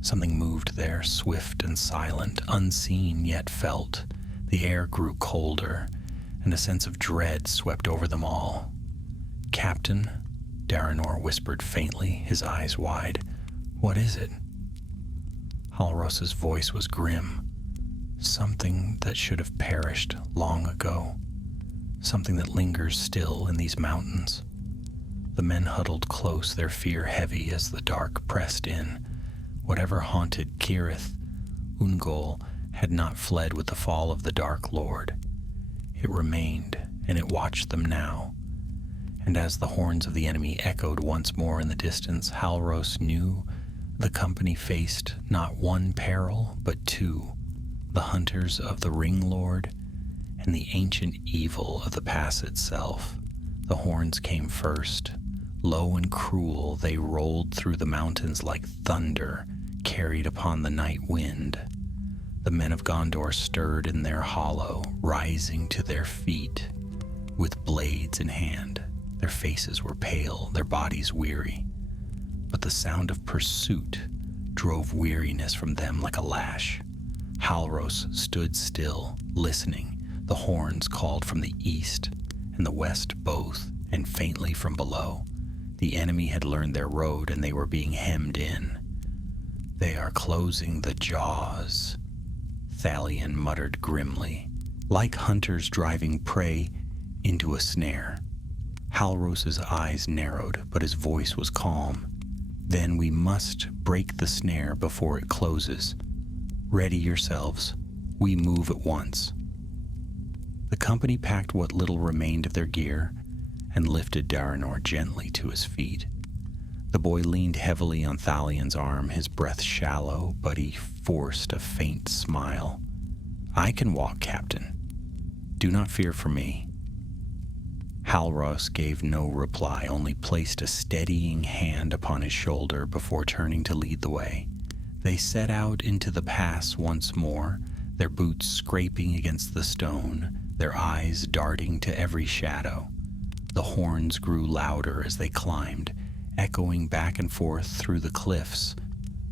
Something moved there, swift and silent, unseen yet felt. The air grew colder, and a sense of dread swept over them all. "Captain," Daranor whispered faintly, his eyes wide, "what is it?" Halros's voice was grim. "Something that should have perished long ago. Something that lingers still in these mountains." The men huddled close, their fear heavy as the dark pressed in. Whatever haunted Cirith, Ungol had not fled with the fall of the Dark Lord. It remained, and it watched them now. And as the horns of the enemy echoed once more in the distance, Halros knew the company faced not one peril, but two: the hunters of the Ring Lord and the ancient evil of the pass itself. The horns came first. Low and cruel, they rolled through the mountains like thunder carried upon the night wind. The men of Gondor stirred in their hollow, rising to their feet with blades in hand. Their faces were pale, their bodies weary. But the sound of pursuit drove weariness from them like a lash. Halros stood still, listening. The horns called from the east and the west both, and faintly from below. The enemy had learned their road, and they were being hemmed in. "They are closing the jaws," Thalion muttered grimly, like hunters driving prey into a snare. Halros's eyes narrowed, but his voice was calm. "Then we must break the snare before it closes. Ready yourselves. We move at once." The company packed what little remained of their gear and lifted Daranor gently to his feet. The boy leaned heavily on Thalion's arm, his breath shallow, but he forced a faint smile. "I can walk, Captain. Do not fear for me." Halros gave no reply, only placed a steadying hand upon his shoulder before turning to lead the way. They set out into the pass once more, their boots scraping against the stone, their eyes darting to every shadow. The horns grew louder as they climbed, echoing back and forth through the cliffs,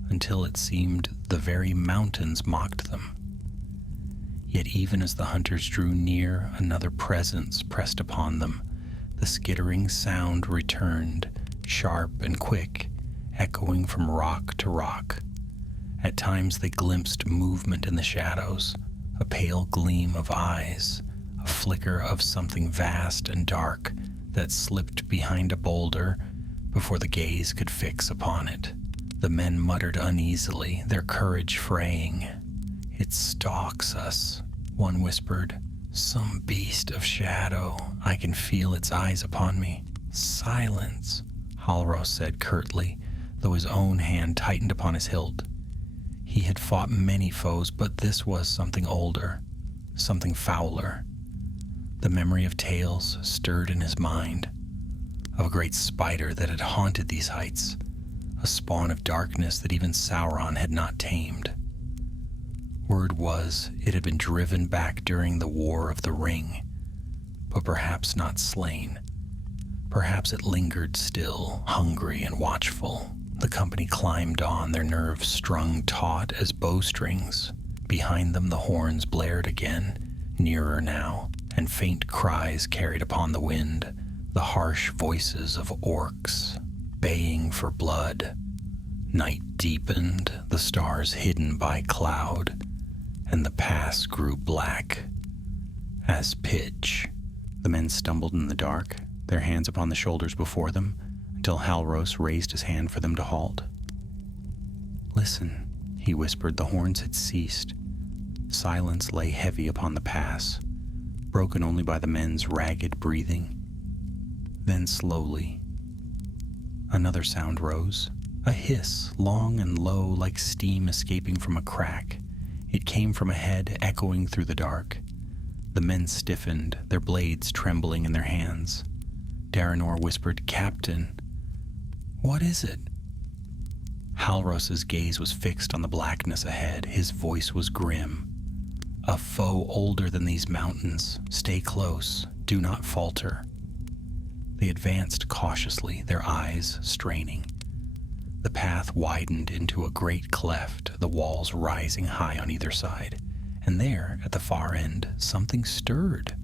until it seemed the very mountains mocked them. Yet even as the hunters drew near, another presence pressed upon them. The skittering sound returned, sharp and quick, echoing from rock to rock. At times they glimpsed movement in the shadows, a pale gleam of eyes, a flicker of something vast and dark that slipped behind a boulder before the gaze could fix upon it. The men muttered uneasily, their courage fraying. "It stalks us," one whispered. "Some beast of shadow. I can feel its eyes upon me." "Silence," Halros said curtly, though his own hand tightened upon his hilt. He had fought many foes, but this was something older, something fouler. The memory of tales stirred in his mind, of a great spider that had haunted these heights, a spawn of darkness that even Sauron had not tamed. Word was it had been driven back during the War of the Ring, but perhaps not slain. Perhaps it lingered still, hungry and watchful. The company climbed on, their nerves strung taut as bowstrings. Behind them the horns blared again, nearer now, and faint cries carried upon the wind, the harsh voices of orcs, baying for blood. Night deepened, the stars hidden by cloud, and the pass grew black as pitch. The men stumbled in the dark, their hands upon the shoulders before them, until Halros raised his hand for them to halt. "Listen," he whispered. The horns had ceased. Silence lay heavy upon the pass, broken only by the men's ragged breathing. Then slowly, another sound rose, a hiss, long and low like steam escaping from a crack. It came from ahead, echoing through the dark. The men stiffened, their blades trembling in their hands. Daranor whispered, "Captain, what is it?" Halros's gaze was fixed on the blackness ahead. His voice was grim. "A foe older than these mountains. Stay close. Do not falter." They advanced cautiously, their eyes straining. The path widened into a great cleft, the walls rising high on either side. And there, at the far end, something stirred.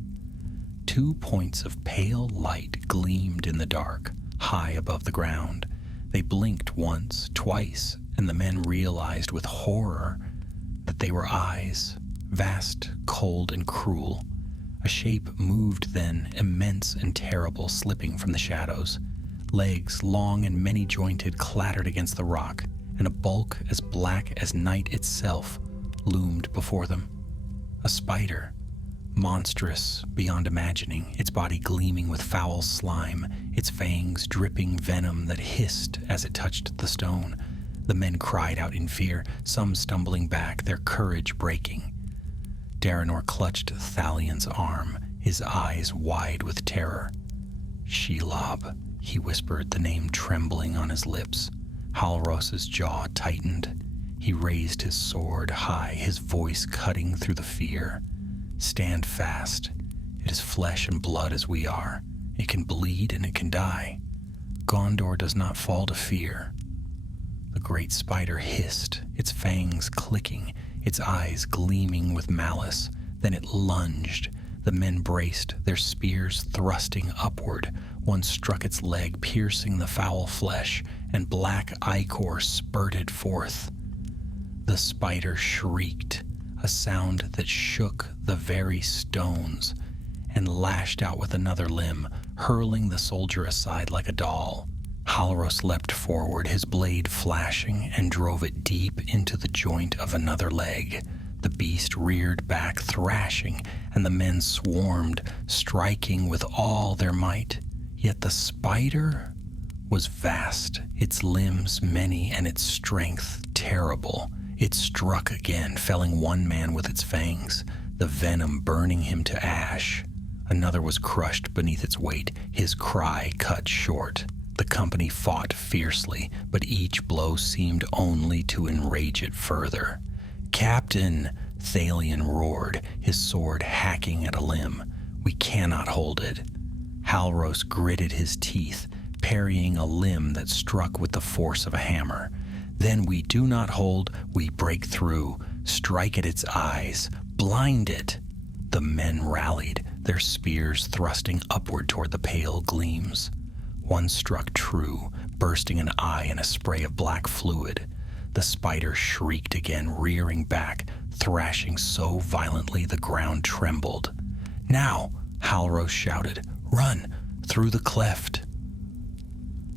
2 points of pale light gleamed in the dark, high above the ground. They blinked once, twice, and the men realized with horror that they were eyes, vast, cold, and cruel. A shape moved then, immense and terrible, slipping from the shadows. Legs, long and many-jointed, clattered against the rock, and a bulk as black as night itself loomed before them. A spider, monstrous beyond imagining, its body gleaming with foul slime, its fangs dripping venom that hissed as it touched the stone. The men cried out in fear, some stumbling back, their courage breaking. Daranor clutched Thalion's arm, his eyes wide with terror. "Shelob," he whispered, the name trembling on his lips. Halros's jaw tightened. He raised his sword high, his voice cutting through the fear. "Stand fast. It is flesh and blood as we are. It can bleed and it can die. Gondor does not fall to fear." The great spider hissed, its fangs clicking, its eyes gleaming with malice. Then it lunged. The men braced, their spears thrusting upward. One struck its leg, piercing the foul flesh, and black ichor spurted forth. The spider shrieked, a sound that shook the very stones, and lashed out with another limb, hurling the soldier aside like a doll. Halros leapt forward, his blade flashing, and drove it deep into the joint of another leg. The beast reared back, thrashing, and the men swarmed, striking with all their might. Yet the spider was vast, its limbs many, and its strength terrible. It struck again, felling one man with its fangs, the venom burning him to ash. Another was crushed beneath its weight, his cry cut short. The company fought fiercely, but each blow seemed only to enrage it further. "Captain!" Thalion roared, his sword hacking at a limb. "We cannot hold it." Halros gritted his teeth, parrying a limb that struck with the force of a hammer. "Then we do not hold, we break through, strike at its eyes, blind it." The men rallied, their spears thrusting upward toward the pale gleams. One struck true, bursting an eye in a spray of black fluid. The spider shrieked again, rearing back, thrashing so violently the ground trembled. "Now!" Halros shouted. "Run! Through the cleft!"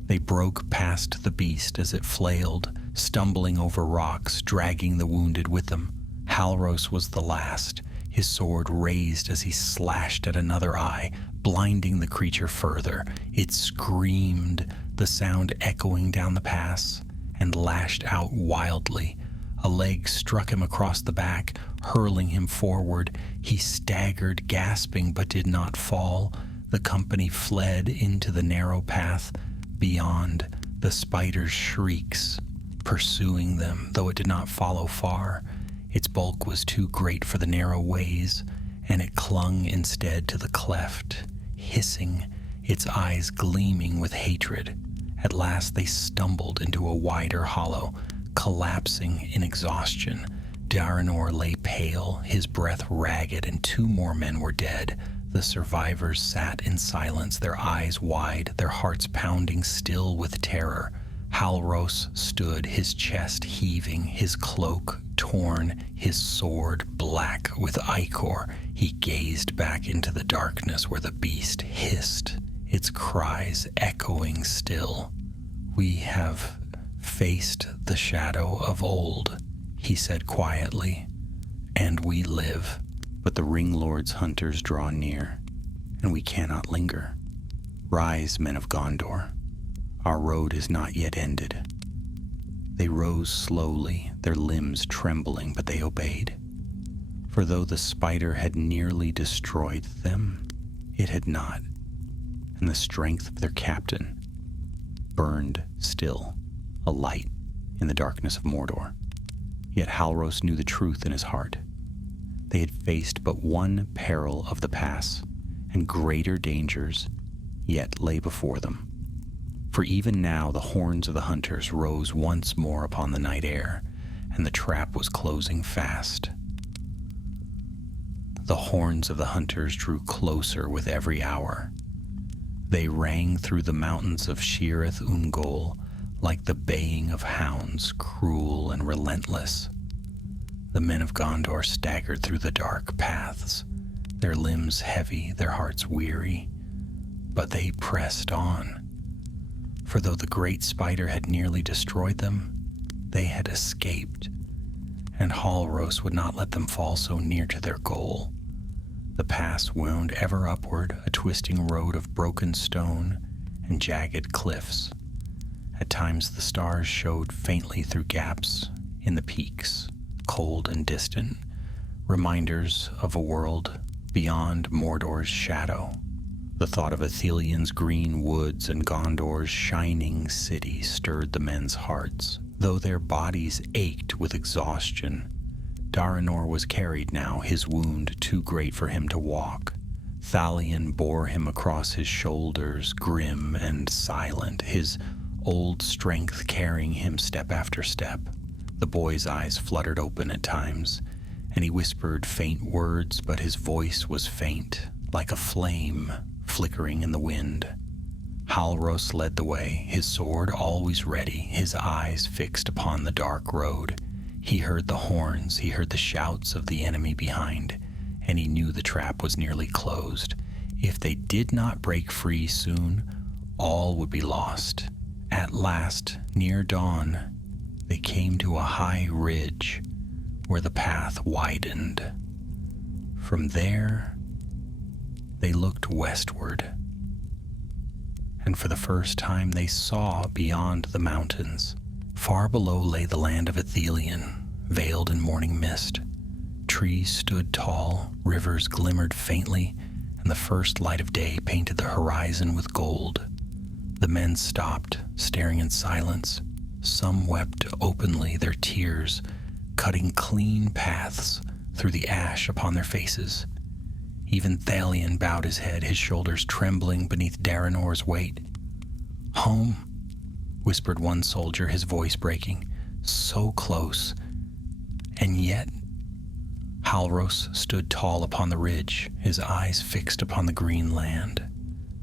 They broke past the beast as it flailed, stumbling over rocks, dragging the wounded with them. Halros was the last, his sword raised as he slashed at another eye, blinding the creature further. It screamed, the sound echoing down the pass, and lashed out wildly. A leg struck him across the back, hurling him forward. He staggered, gasping, but did not fall. The company fled into the narrow path beyond, the spider's shrieks pursuing them, though it did not follow far. Its bulk was too great for the narrow ways, and it clung instead to the cleft, hissing, its eyes gleaming with hatred. At last they stumbled into a wider hollow, collapsing in exhaustion. Daranor lay pale, his breath ragged, and 2 more men were dead. The survivors sat in silence, their eyes wide, their hearts pounding still with terror. Halros stood, his chest heaving, his cloak torn, his sword black with ichor. He gazed back into the darkness where the beast hissed, its cries echoing still. "We have faced the shadow of old," he said quietly, "and we live. But the Ring Lord's hunters draw near, and we cannot linger. Rise, men of Gondor. Our road is not yet ended." They rose slowly, their limbs trembling, but they obeyed. For though the spider had nearly destroyed them, it had not, and the strength of their captain burned still, a light in the darkness of Mordor. Yet Halros knew the truth in his heart. They had faced but one peril of the pass, and greater dangers yet lay before them. For even now the horns of the hunters rose once more upon the night air, and the trap was closing fast. The horns of the hunters drew closer with every hour. They rang through the mountains of Shirith Ungol like the baying of hounds, cruel and relentless. The men of Gondor staggered through the dark paths, their limbs heavy, their hearts weary, but they pressed on. For though the great spider had nearly destroyed them, they had escaped, and Halros would not let them fall so near to their goal. The pass wound ever upward, a twisting road of broken stone and jagged cliffs. At times the stars showed faintly through gaps in the peaks, cold and distant, reminders of a world beyond Mordor's shadow. The thought of Ithelion's green woods and Gondor's shining city stirred the men's hearts. Though their bodies ached with exhaustion, Daranor was carried now, his wound too great for him to walk. Thalion bore him across his shoulders, grim and silent, his old strength carrying him step after step. The boy's eyes fluttered open at times, and he whispered faint words, but his voice was faint, like a flame flickering in the wind. Halros led the way, his sword always ready, his eyes fixed upon the dark road. He heard the horns, he heard the shouts of the enemy behind, and he knew the trap was nearly closed. If they did not break free soon, all would be lost. At last, near dawn, they came to a high ridge where the path widened. From there, they looked westward, and for the first time they saw beyond the mountains. Far below lay the land of Ithelion, veiled in morning mist. Trees stood tall, rivers glimmered faintly, and the first light of day painted the horizon with gold. The men stopped, staring in silence. Some wept openly, their tears cutting clean paths through the ash upon their faces. Even Thalion bowed his head, his shoulders trembling beneath Daranor's weight. "Home," whispered one soldier, his voice breaking. So close, and yet. Halros stood tall upon the ridge, his eyes fixed upon the green land.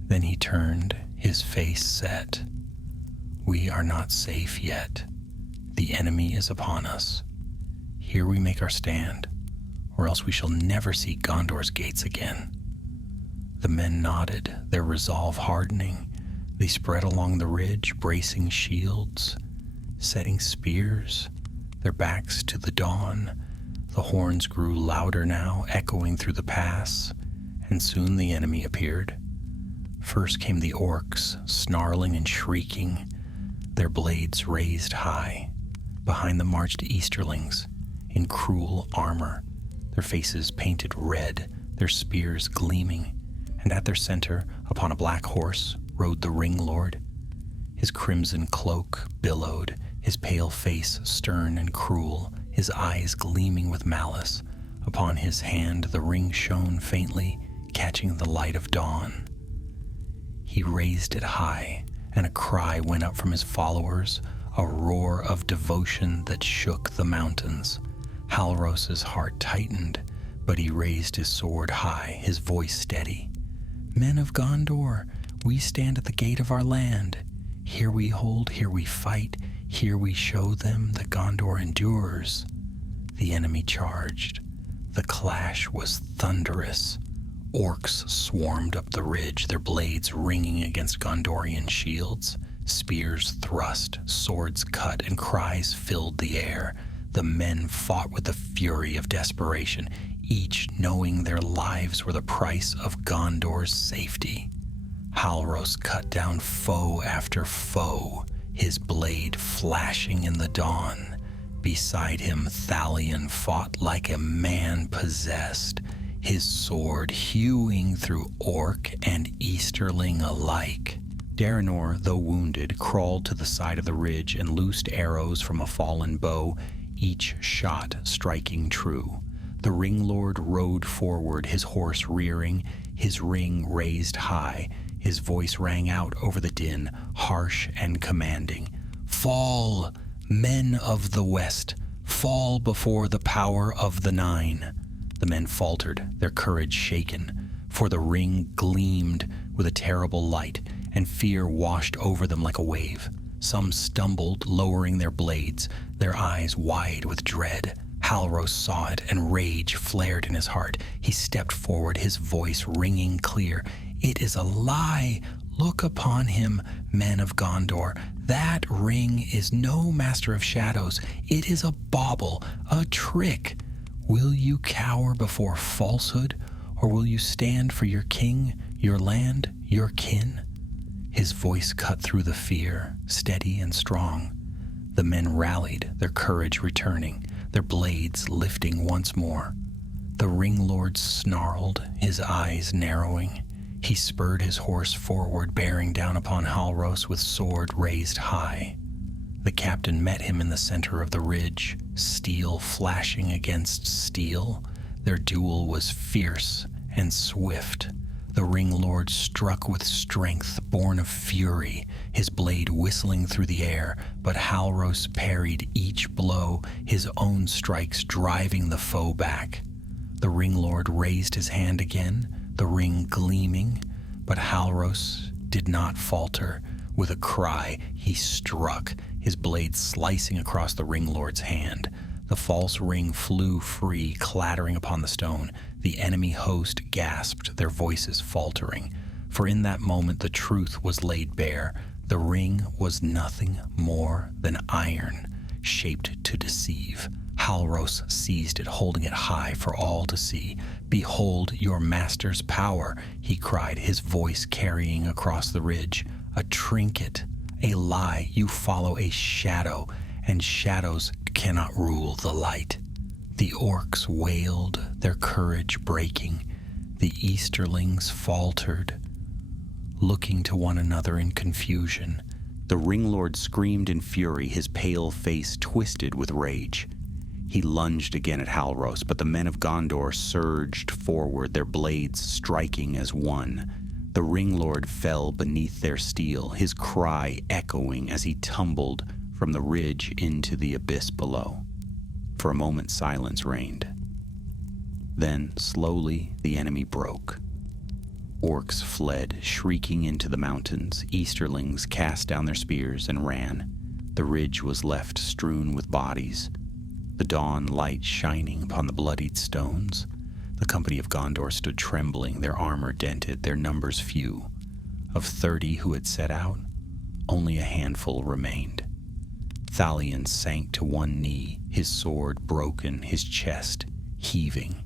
Then he turned, his face set. "We are not safe yet. The enemy is upon us." Here we make our stand, or else we shall never see Gondor's gates again." The men nodded, their resolve hardening. They spread along the ridge, bracing shields, setting spears, their backs to the dawn. The horns grew louder now, echoing through the pass, and soon the enemy appeared. First came the orcs, snarling and shrieking, their blades raised high. Behind them marched Easterlings in cruel armor, their faces painted red, their spears gleaming, and at their center, upon a black horse, rode the Ring Lord. His crimson cloak billowed, his pale face stern and cruel, his eyes gleaming with malice. Upon his hand the ring shone faintly, catching the light of dawn. He raised it high, and a cry went up from his followers, a roar of devotion that shook the mountains. Halros's heart tightened, but he raised his sword high, his voice steady. "Men of Gondor, we stand at the gate of our land. Here we hold, here we fight, here we show them that Gondor endures." The enemy charged. The clash was thunderous. Orcs swarmed up the ridge, their blades ringing against Gondorian shields. Spears thrust, swords cut, and cries filled the air. The men fought with the fury of desperation, each knowing their lives were the price of Gondor's safety. Halros cut down foe after foe, his blade flashing in the dawn. Beside him, Thalion fought like a man possessed, his sword hewing through orc and Easterling alike. Daranor, though wounded, crawled to the side of the ridge and loosed arrows from a fallen bow, each shot striking true. The Ring Lord rode forward, his horse rearing, his ring raised high. His voice rang out over the din, harsh and commanding. "Fall, men of the West, fall before the power of the Nine." The men faltered, their courage shaken, for the ring gleamed with a terrible light, and fear washed over them like a wave. Some stumbled, lowering their blades, their eyes wide with dread. Halros saw it, and rage flared in his heart. He stepped forward, his voice ringing clear. "It is a lie! Look upon him, men of Gondor. That ring is no master of shadows. It is a bauble, a trick. Will you cower before falsehood, or will you stand for your king, your land, your kin?" His voice cut through the fear, steady and strong. The men rallied, their courage returning, their blades lifting once more. The Ring Lord snarled, his eyes narrowing. He spurred his horse forward, bearing down upon Halros with sword raised high. The captain met him in the center of the ridge, steel flashing against steel. Their duel was fierce and swift. The Ring Lord struck with strength born of fury, his blade whistling through the air, but Halros parried each blow, his own strikes driving the foe back. The Ring Lord raised his hand again, the ring gleaming, but Halros did not falter. With a cry, he struck, his blade slicing across the Ring Lord's hand. The false ring flew free, clattering upon the stone. The enemy host gasped, their voices faltering. For in that moment the truth was laid bare. The ring was nothing more than iron, shaped to deceive. Halros seized it, holding it high for all to see. "Behold your master's power," he cried, his voice carrying across the ridge. "A trinket, a lie, you follow a shadow, and shadows cannot rule the light." The orcs wailed, their courage breaking. The Easterlings faltered, looking to one another in confusion. The Ring Lord screamed in fury, his pale face twisted with rage. He lunged again at Halros, but the men of Gondor surged forward, their blades striking as one. The Ring Lord fell beneath their steel, his cry echoing as he tumbled from the ridge into the abyss below. For a moment silence reigned. Then, slowly, the enemy broke. Orcs fled, shrieking into the mountains. Easterlings cast down their spears and ran. The ridge was left strewn with bodies. the dawn light shining upon the bloodied stones. The company of Gondor stood trembling, their armor dented, their numbers few. Of 30 who had set out, only a handful remained. Thalion sank to one knee, his sword broken, his chest heaving.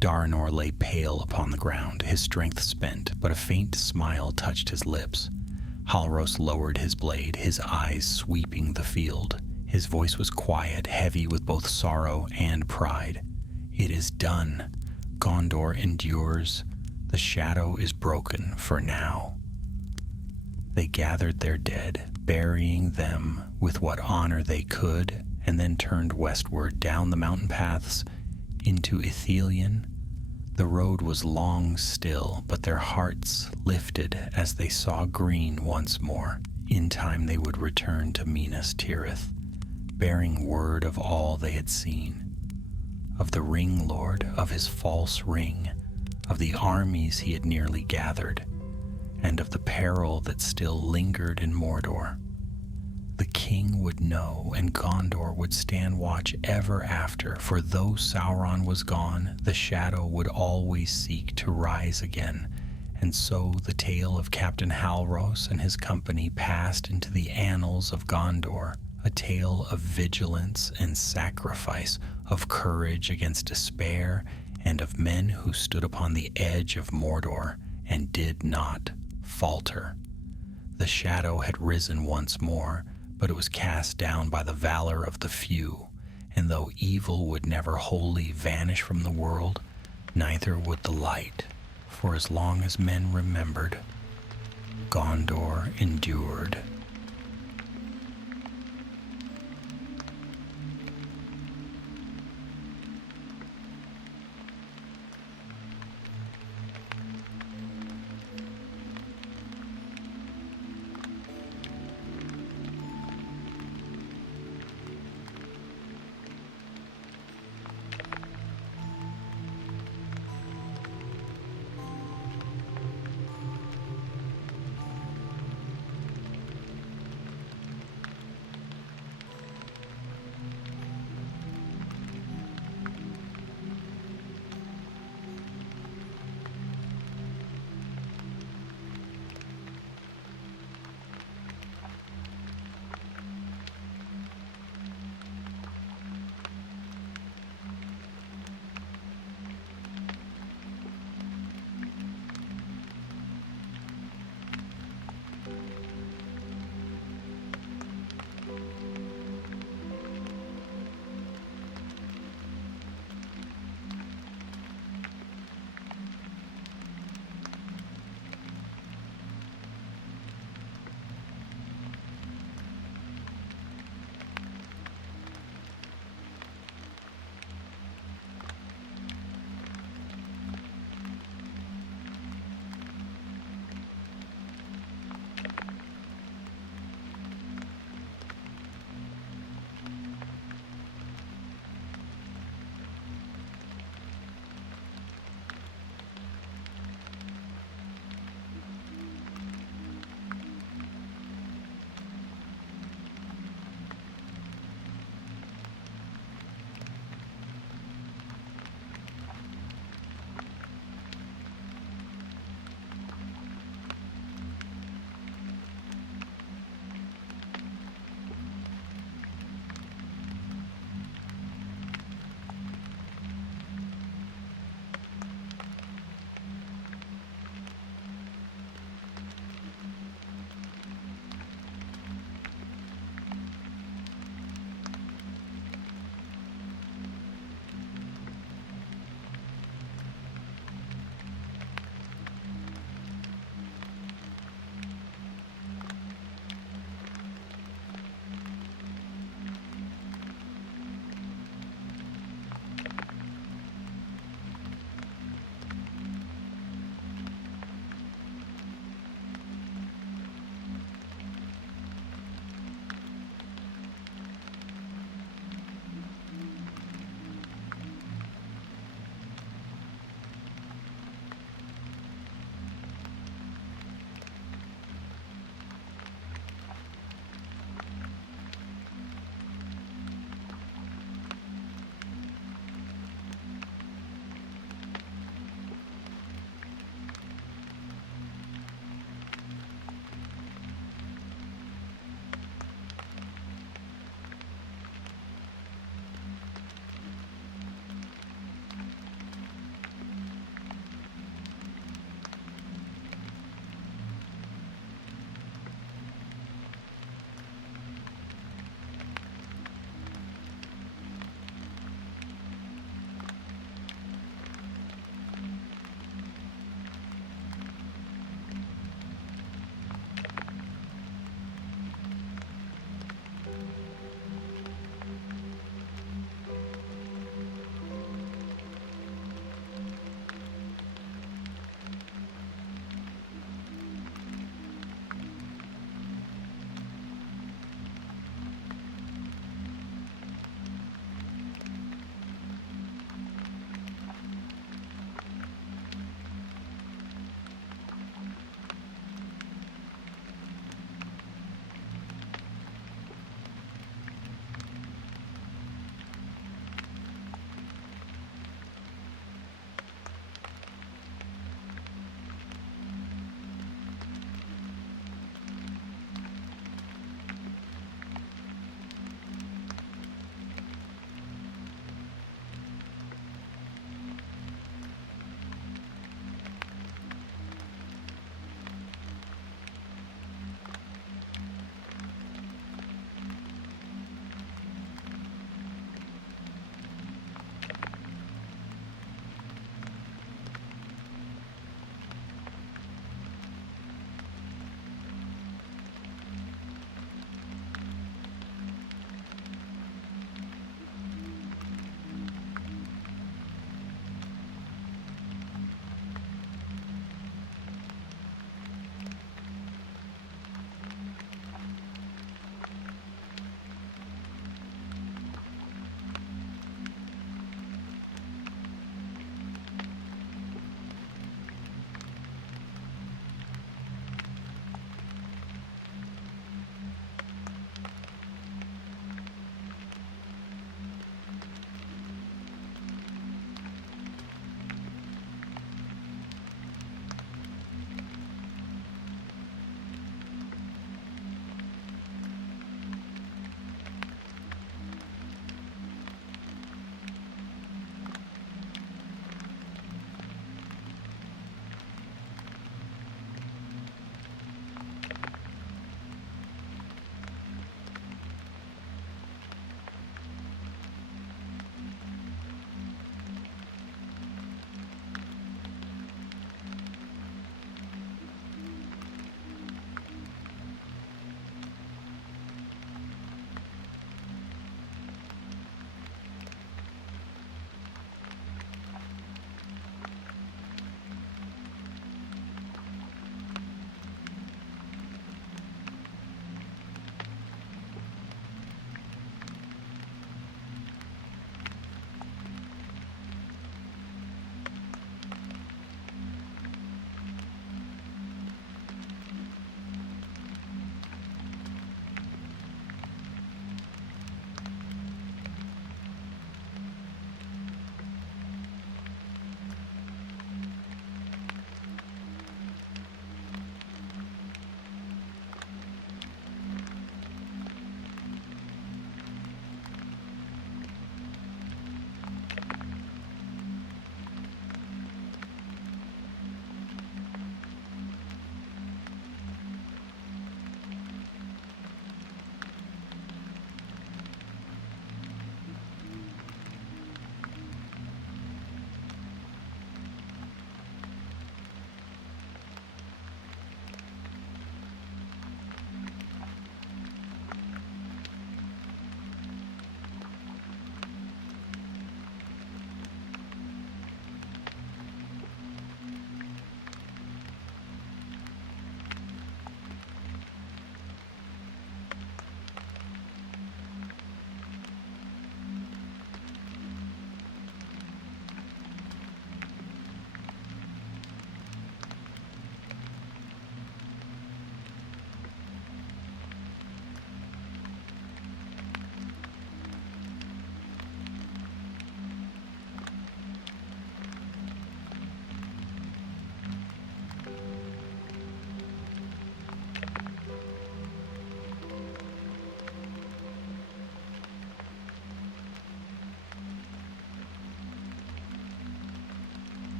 Daranor lay pale upon the ground, his strength spent, but a faint smile touched his lips. Halros lowered his blade, his eyes sweeping the field. His voice was quiet, heavy with both sorrow and pride. It is done. Gondor endures. The shadow is broken for now. They gathered their dead, burying them with what honor they could, and then turned westward down the mountain paths into Ithilien. The road was long still, but their hearts lifted as they saw green once more. In time they would return to Minas Tirith, bearing word of all they had seen, of the Ring Lord, of his false ring, of the armies he had nearly gathered, and of the peril that still lingered in Mordor. The king would know, and Gondor would stand watch ever after, for though Sauron was gone, the shadow would always seek to rise again, and so the tale of Captain Halros and his company passed into the annals of Gondor, a tale of vigilance and sacrifice, of courage against despair, and of men who stood upon the edge of Mordor and did not falter. The shadow had risen once more, but it was cast down by the valor of the few, and though evil would never wholly vanish from the world, neither would the light, for as long as men remembered, Gondor endured.